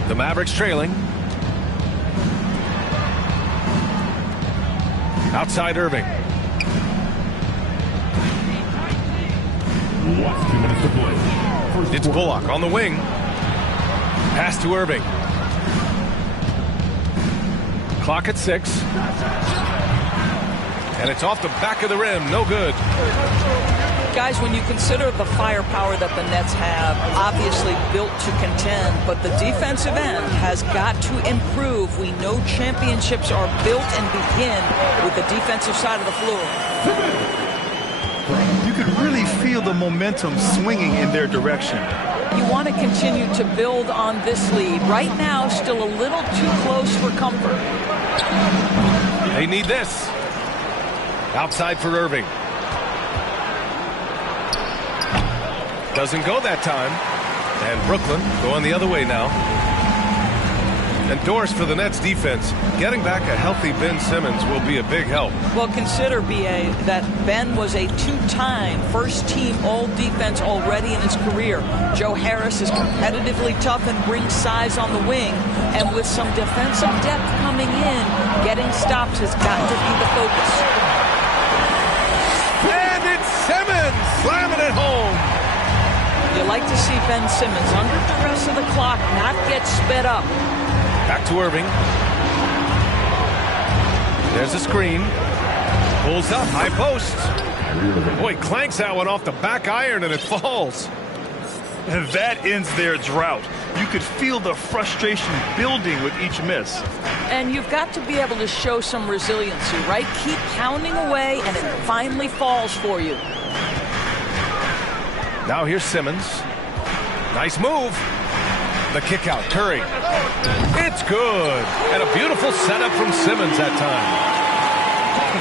The Mavericks trailing. Outside Irving. It's Bullock on the wing. Pass to Irving. Clock at 6. And it's off the back of the rim. No good. Guys, when you consider the firepower that the Nets have, obviously built to contend, but the defensive end has got to improve. We know championships are built and begin with the defensive side of the floor. You could really feel the momentum swinging in their direction. You want to continue to build on this lead. Right now, still a little too close for comfort. They need this. Outside for Irving. Doesn't go that time. And Brooklyn going the other way now. And Doris for the Nets defense. Getting back a healthy Ben Simmons will be a big help. Well, consider, B.A., that Ben was a two-time first-team all-defense already in his career. Joe Harris is competitively tough and brings size on the wing. And with some defensive depth coming in, getting stops has got to be the focus. And it's Simmons slamming it home. You like to see Ben Simmons under duress of the clock not get sped up. Back to Irving. There's a screen. Pulls up, high post. Boy, clanks that one off the back iron and it falls. And that ends their drought. You could feel the frustration building with each miss. And you've got to be able to show some resiliency, right? Keep pounding away and it finally falls for you. Now here's Simmons. Nice move. The kick out, Curry. It's good. And a beautiful setup from Simmons that time.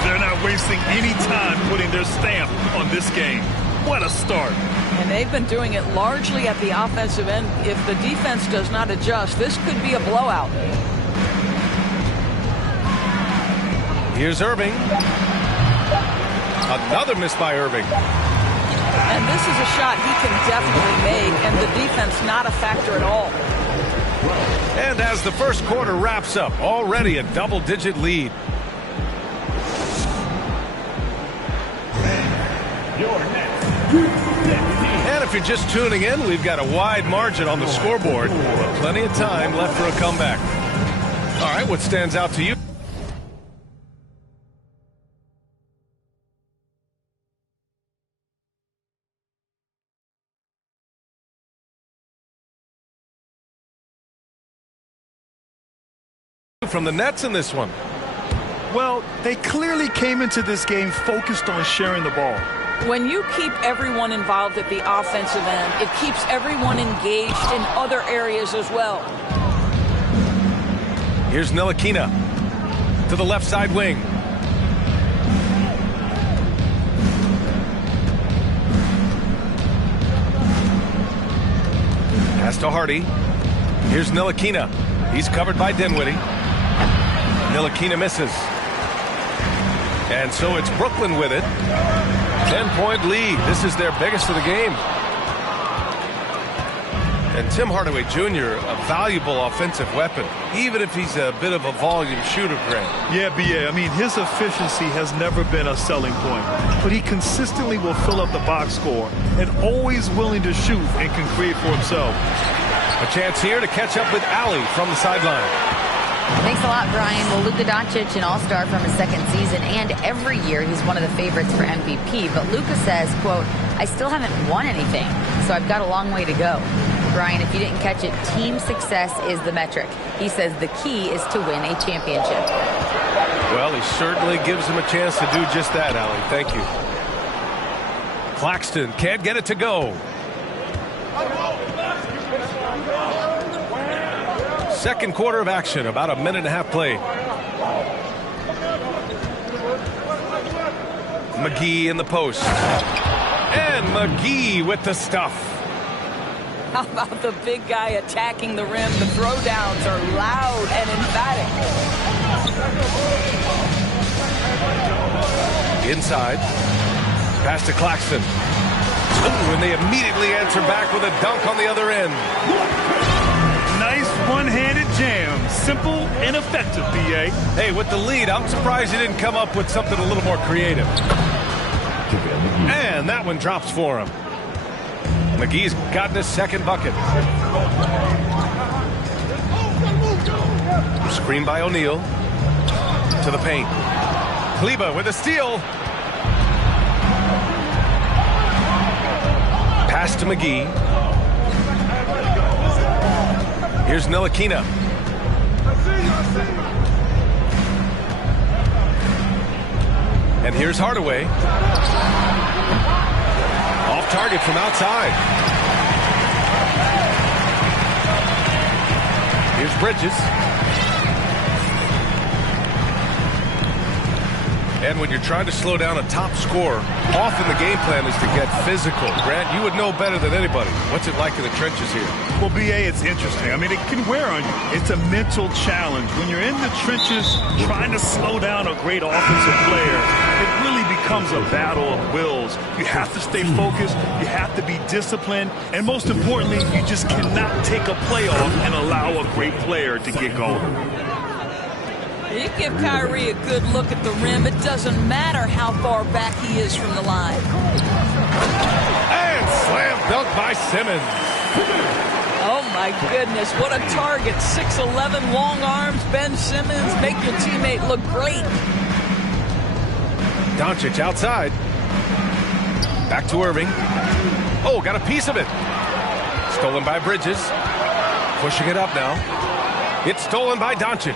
They're not wasting any time putting their stamp on this game. What a start. And they've been doing it largely at the offensive end. If the defense does not adjust, this could be a blowout. Here's Irving. Another miss by Irving. And this is a shot he can definitely make, and the defense not a factor at all. And as the first quarter wraps up, already a double-digit lead. And if you're just tuning in, we've got a wide margin on the scoreboard, but plenty of time left for a comeback. All right, what stands out to you? From the Nets in this one? Well, they clearly came into this game focused on sharing the ball. When you keep everyone involved at the offensive end, it keeps everyone engaged in other areas as well. Here's Ntilikina to the left side wing. Pass to Hardy. Here's Ntilikina. He's covered by Dinwiddie. Ntilikina misses. And so it's Brooklyn with it. 10-point lead. This is their biggest of the game. And Tim Hardaway Jr., a valuable offensive weapon, even if he's a bit of a volume shooter, Grant. Yeah, B.A. I mean, his efficiency has never been a selling point, but he consistently will fill up the box score and always willing to shoot and can create for himself. A chance here to catch up with Allie from the sideline. Thanks a lot, Brian. Well, Luka Doncic, an all-star from his second season, and every year he's one of the favorites for MVP. But Luka says, quote, I still haven't won anything, so I've got a long way to go. Brian, if you didn't catch it, team success is the metric. He says the key is to win a championship. Well, he certainly gives him a chance to do just that, Allie. Thank you. Claxton can't get it to go. Second quarter of action, about a minute and a half play. McGee in the post. And McGee with the stuff. How about the big guy attacking the rim? The throwdowns are loud and emphatic. Inside. Pass to Claxton. Ooh, and they immediately answer back with a dunk on the other end. Nice one-handed jam. Simple and effective, B.A. Hey, with the lead, I'm surprised he didn't come up with something a little more creative. And that one drops for him. McGee's gotten his second bucket. Screen by O'Neal. To the paint. Kleber with a steal. Pass to McGee. Here's Ntilikina. And here's Hardaway. Off target from outside. Here's Bridges. And when you're trying to slow down a top scorer, often the game plan is to get physical. Grant, you would know better than anybody. What's it like in the trenches here? Well, B.A., it's interesting. I mean, it can wear on you. It's a mental challenge. When you're in the trenches trying to slow down a great offensive player, it really becomes a battle of wills. You have to stay focused. You have to be disciplined. And most importantly, you just cannot take a play off and allow a great player to get going. You give Kyrie a good look at the rim. It doesn't matter how far back he is from the line. And slam dunk by Simmons. Oh, my goodness. What a target. 6'11", long arms. Ben Simmons, make your teammate look great. Doncic outside. Back to Irving. Oh, got a piece of it. Stolen by Bridges. Pushing it up now. It's stolen by Doncic.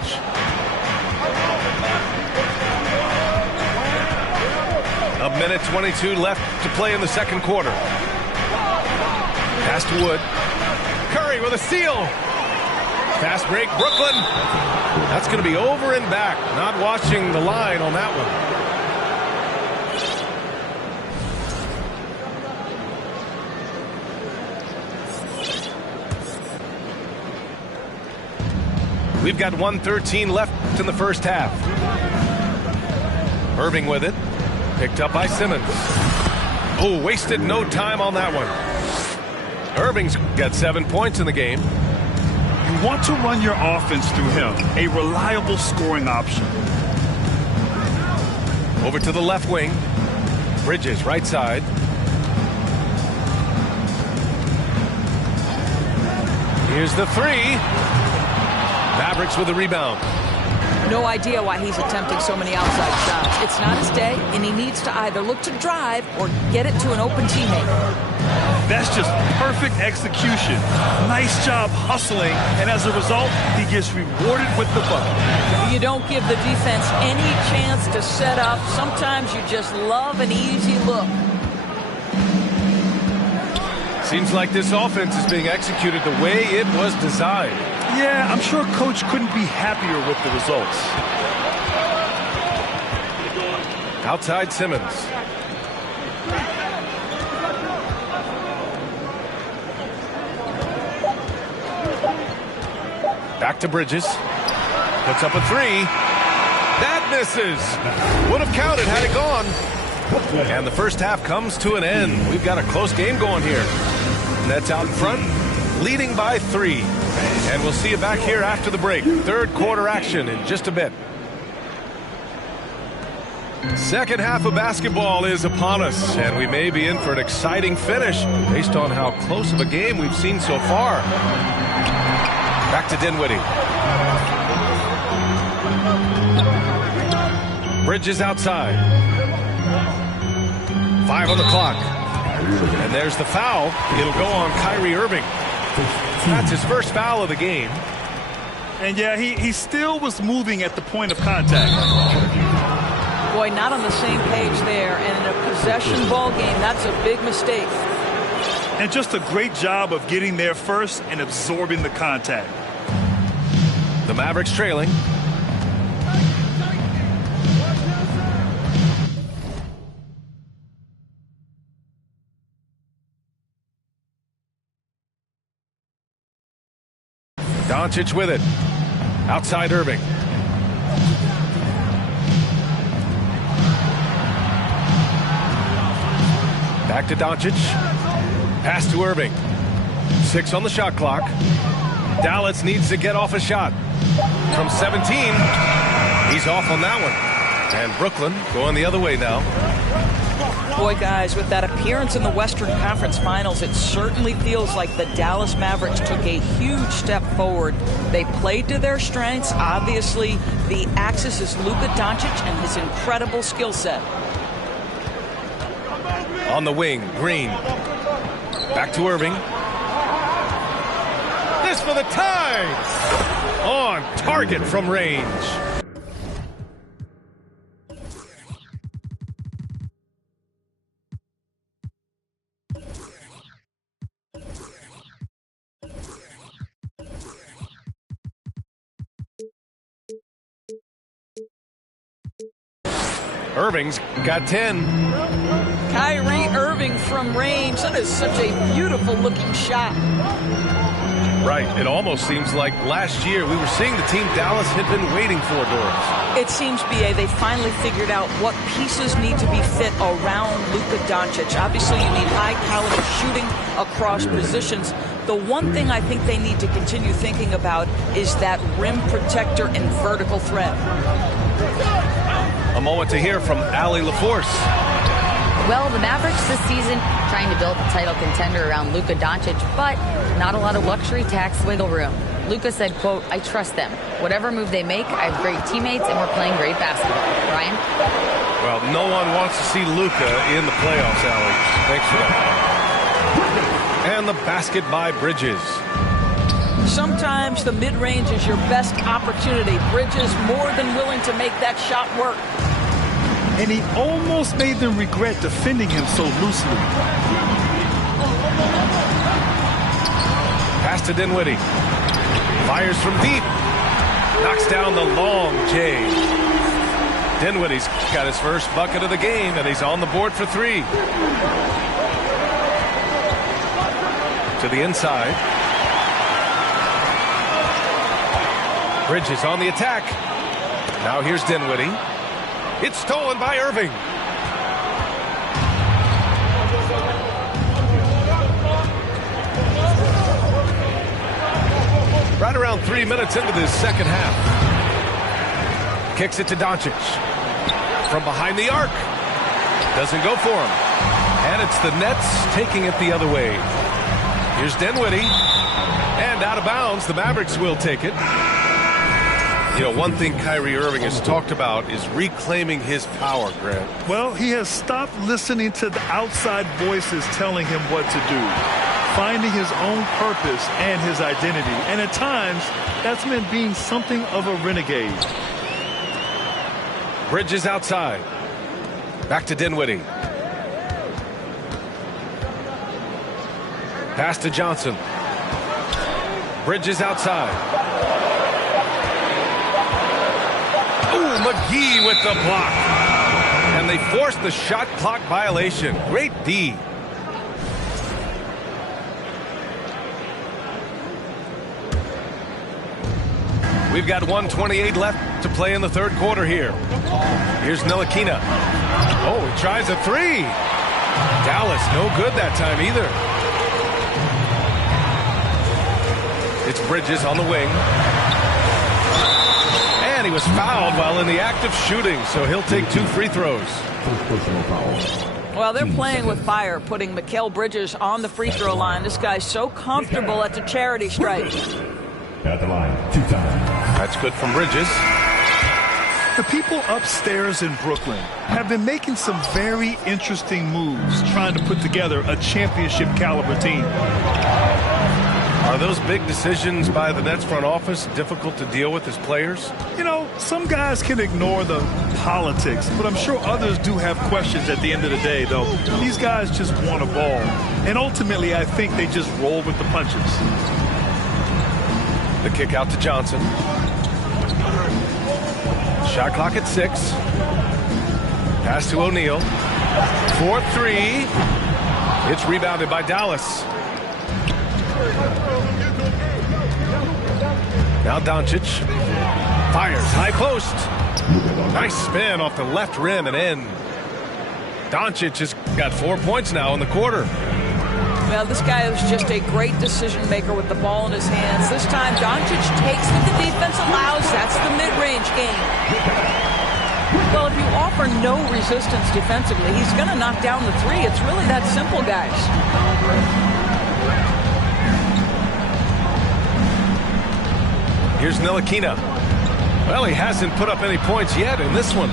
A minute 22 left to play in the second quarter. Pass to Wood. Curry with a steal. Fast break, Brooklyn. That's going to be over and back. Not watching the line on that one. We've got 1:13 left in the first half. Irving with it. Picked up by Simmons. Oh, wasted no time on that one. Irving's got 7 points in the game. You want to run your offense through him, a reliable scoring option. Over to the left wing. Bridges, right side. Here's the three. Mavericks with the rebound. No idea why he's attempting so many outside shots. It's not his day, and he needs to either look to drive or get it to an open teammate. That's just perfect execution. Nice job hustling, and as a result, he gets rewarded with the bucket. You don't give the defense any chance to set up. Sometimes you just love an easy look. Seems like this offense is being executed the way it was designed. Yeah, I'm sure Coach couldn't be happier with the results. Outside Simmons. Back to Bridges. Puts up a three. That misses. Would have counted had it gone. And the first half comes to an end. We've got a close game going here. Nets out in front, leading by 3. And we'll see you back here after the break. Third quarter action in just a bit. Second half of basketball is upon us, and we may be in for an exciting finish based on how close of a game we've seen so far. Back to Dinwiddie. Bridges outside. 5 on the clock. And there's the foul. It'll go on Kyrie Irving. That's his first foul of the game. And yeah, he still was moving at the point of contact. Boy, not on the same page there. And in a possession ball game, that's a big mistake. And just a great job of getting there first and absorbing the contact. The Mavericks trailing. Doncic with it. Outside Irving. Back to Doncic. Pass to Irving. 6 on the shot clock. Dallas needs to get off a shot. From 17. He's off on that one. And Brooklyn going the other way now. Boy, guys, with that appearance in the Western Conference Finals, it certainly feels like the Dallas Mavericks took a huge step forward. They played to their strengths. Obviously, the axis is Luka Doncic and his incredible skill set. On the wing, Green. Back to Irving. This for the tie. On target from range. Irving's got 10. Kyrie Irving from range. That is such a beautiful looking shot. Right. It almost seems like last year we were seeing the team Dallas had been waiting for, Doris. It seems, B.A., they finally figured out what pieces need to be fit around Luka Doncic. Obviously, you need high-caliber shooting across positions. The one thing I think they need to continue thinking about is that rim protector and vertical threat. A moment to hear from Allie LaForce. Well, the Mavericks this season trying to build a title contender around Luka Doncic, but not a lot of luxury tax wiggle room. Luka said, quote, I trust them. Whatever move they make, I have great teammates and we're playing great basketball. Ryan? Well, no one wants to see Luka in the playoffs, Allie. Thanks for that. And the basket by Bridges. Sometimes the mid-range is your best opportunity. Bridges more than willing to make that shot work. And he almost made them regret defending him so loosely. Pass to Dinwiddie. Fires from deep. Knocks down the long J. Dinwiddie's got his first bucket of the game, and he's on the board for 3. To the inside. Bridges on the attack. Now here's Dinwiddie. It's stolen by Irving. Right around 3 minutes into this second half. Kicks it to Doncic. From behind the arc. Doesn't go for him. And it's the Nets taking it the other way. Here's Dinwiddie. And out of bounds, the Mavericks will take it. You know, one thing Kyrie Irving has talked about is reclaiming his power, Grant. Well, he has stopped listening to the outside voices telling him what to do, finding his own purpose and his identity. And at times, that's meant being something of a renegade. Bridges outside. Back to Dinwiddie. Pass to Johnson. Bridges outside. Ooh, McGee with the block. And they forced the shot clock violation. Great D. We've got 1:28 left to play in the third quarter here. Here's Ntilikina. Oh, he tries a 3. Dallas, no good that time either. It's Bridges on the wing. And he was fouled while in the act of shooting, so he'll take 2 free throws. Well, they're playing with fire, putting Mikal Bridges on the free throw line. This guy's so comfortable at the charity stripe. At the line, 2 times. That's good from Bridges. The people upstairs in Brooklyn have been making some very interesting moves trying to put together a championship caliber team. Are those big decisions by the Nets front office difficult to deal with as players? You know, some guys can ignore the politics, but I'm sure others do have questions at the end of the day, though. These guys just want a ball. And ultimately, I think they just roll with the punches. The kick out to Johnson. Shot clock at 6. Pass to O'Neal. 4-3. It's rebounded by Dallas. Now Doncic fires high post. Nice spin off the left rim and in. Doncic has got 4 points now in the quarter. Well, this guy is just a great decision maker with the ball in his hands. This time, Doncic takes what the defense allows. That's the mid-range game. Well, if you offer no resistance defensively, he's going to knock down the 3. It's really that simple, guys. Here's Ntilikina. Well, he hasn't put up any points yet in this one.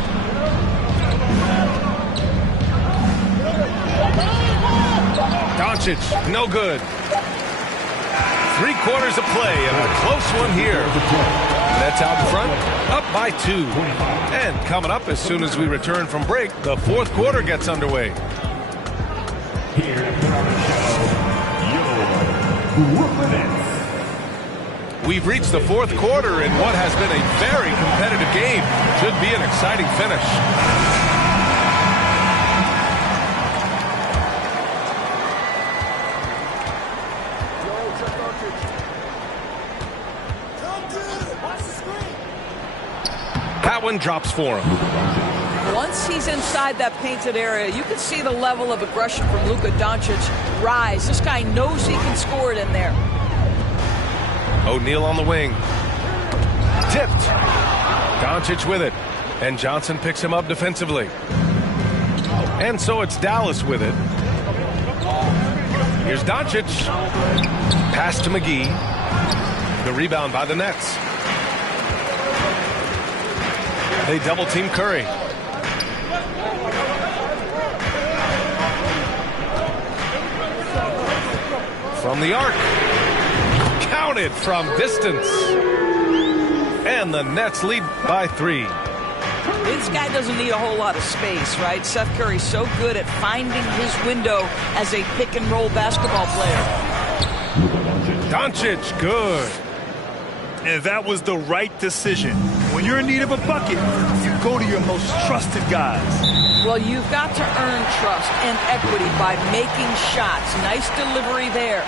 Doncic, no good. 3 quarters of play and a close one here. Nets out in front, up by 2. And coming up as soon as we return from break, the 4th quarter gets underway. Here on the show, your Brooklyn Nets. We've reached the 4th quarter in what has been a very competitive game. Should be an exciting finish. That one drops for him. Once he's inside that painted area, you can see the level of aggression from Luka Doncic rise. This guy knows he can score it in there. O'Neal on the wing. Tipped. Doncic with it. And Johnson picks him up defensively. And so it's Dallas with it. Here's Doncic. Pass to McGee. The rebound by the Nets. They double team Curry. From the arc. Counted from distance. And the Nets lead by 3. This guy doesn't need a whole lot of space, right? Seth Curry's so good at finding his window as a pick and roll basketball player. Doncic, good. And that was the right decision. When you're in need of a bucket, you go to your most trusted guys. Well, you've got to earn trust and equity by making shots. Nice delivery there.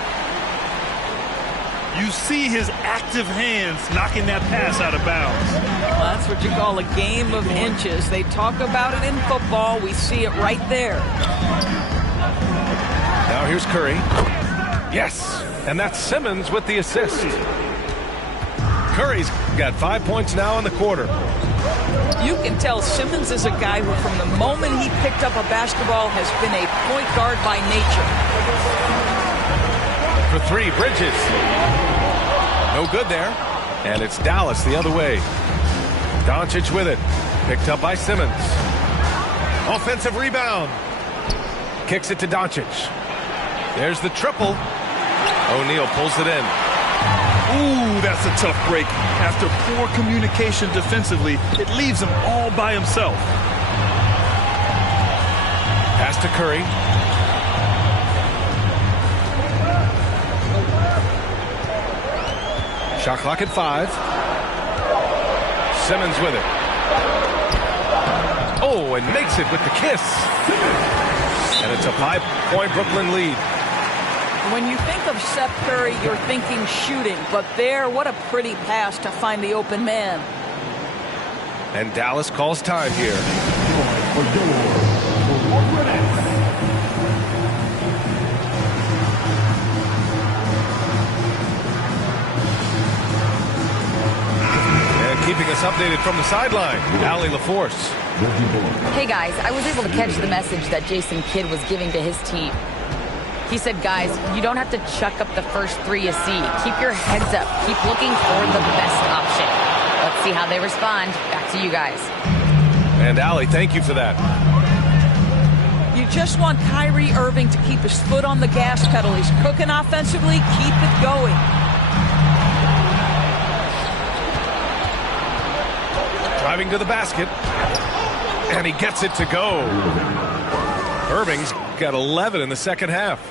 You see his active hands knocking that pass out of bounds. Well, that's what you call a game of inches. They talk about it in football. We see it right there. Now here's Curry. Yes, and that's Simmons with the assist. Curry's got 5 points now in the quarter. You can tell Simmons is a guy who, from the moment he picked up a basketball, has been a point guard by nature. For 3, Bridges. No good there. And it's Dallas the other way. Doncic with it. Picked up by Simmons. Offensive rebound. Kicks it to Doncic. There's the triple. O'Neal pulls it in. Ooh, that's a tough break. After poor communication defensively, it leaves him all by himself. Pass to Curry. Shot clock at 5. Simmons with it. Oh, and makes it with the kiss. And it's a 5-point Brooklyn lead. When you think of Seth Curry, you're thinking shooting. But there, what a pretty pass to find the open man. And Dallas calls time here. And keeping us updated from the sideline, Allie LaForce. Hey guys, I was able to catch the message that Jason Kidd was giving to his team. He said, guys, you don't have to chuck up the first 3 you see. Keep your heads up. Keep looking for the best option. Let's see how they respond. Back to you guys. And Allie, thank you for that. You just want Kyrie Irving to keep his foot on the gas pedal. He's cooking offensively. Keep it going. Driving to the basket. And he gets it to go. Irving's got 11 in the second half.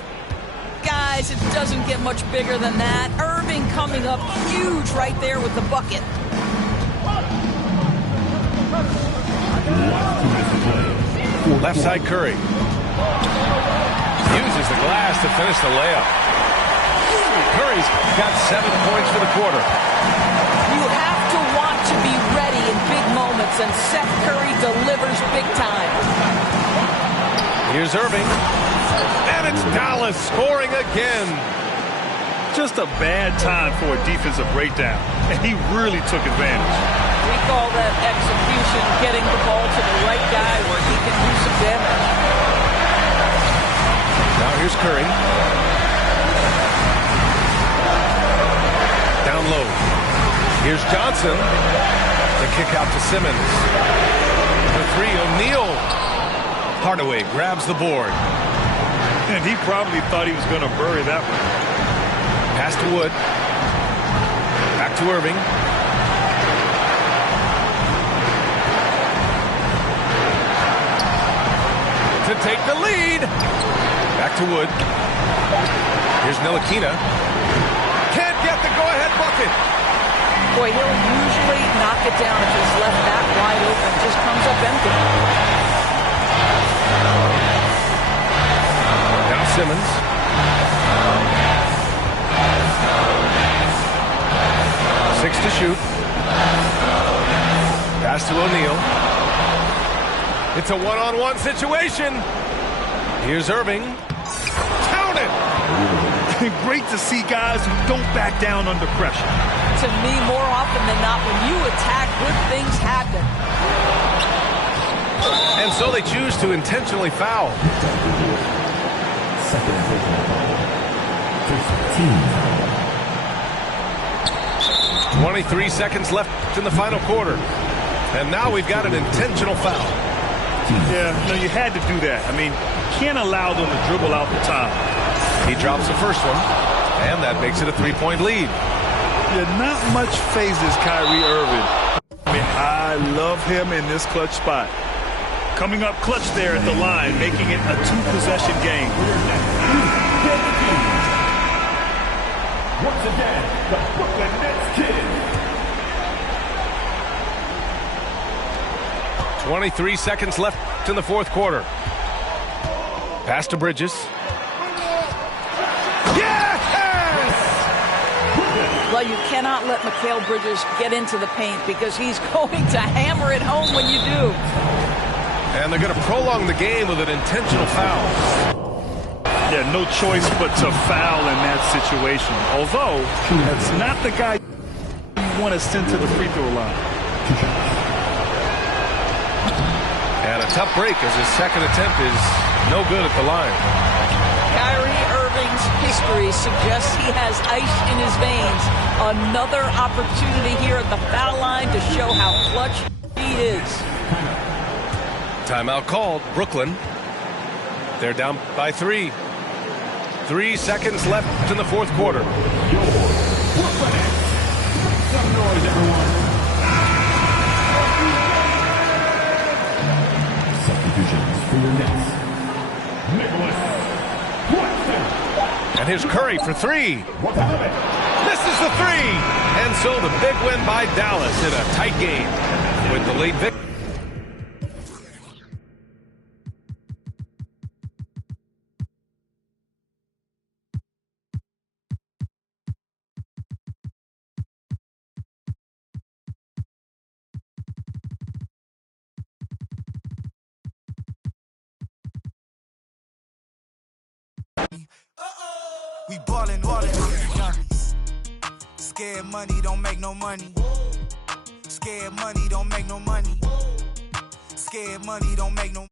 Guys, it doesn't get much bigger than that. Irving coming up huge right there with the bucket. Left side Curry. Uses the glass to finish the layup. Curry's got 7 points for the quarter. You have to want to be ready in big moments, and Seth Curry delivers big time. Here's Irving. And it's Dallas scoring again. Just a bad time for a defensive breakdown. And he really took advantage. We call that execution, getting the ball to the right guy where he can do some damage. Now here's Curry. Down low. Here's Johnson. The kick out to Simmons. For 3, O'Neal. Hardaway grabs the board. And he probably thought he was going to bury that one. Pass to Wood. Back to Irving. To take the lead. Back to Wood. Here's Ntilikina. Can't get the go-ahead bucket. Boy, he'll usually knock it down if he's left that wide open. Just comes up empty. Now Simmons. Six to shoot. Pass to O'Neal. It's a one-on-one situation. Here's Irving. Count it! Great to see guys who don't back down under pressure. To me, more often than not, when you attack, good things happen. And so they choose to intentionally foul. 23 seconds left in the final quarter. And now we've got an intentional foul. Yeah, no, you had to do that. I mean, can't allow them to dribble out the top. He drops the first one, and that makes it a three-point lead. Yeah, not much phases Kyrie Irving. I mean, I love him in this clutch spot. Coming up clutch there at the line, making it a two-possession game. Once again, the Brooklyn Nets Kid. 23 seconds left in the fourth quarter. Pass to Bridges. Well, you cannot let Mikal Bridges get into the paint because he's going to hammer it home when you do. And they're going to prolong the game with an intentional foul. Yeah, no choice but to foul in that situation. Although, that's not the guy you want to send to the free throw line. And a tough break as his second attempt is no good at the line. Kyrie Irving's history suggests he has ice in his veins. Another opportunity here at the foul line to show how clutch he is. Timeout called. Brooklyn. They're down by 3. 3 seconds left in the fourth quarter. Some noise, everyone. Substitutions for your Nets. Nicholas Claxton. And here's Curry for 3. Misses the 3. And so the big win by Dallas in a tight game with the late victory. We ballin', scared money don't make no money. Scared money don't make no money. Scared money don't make no money.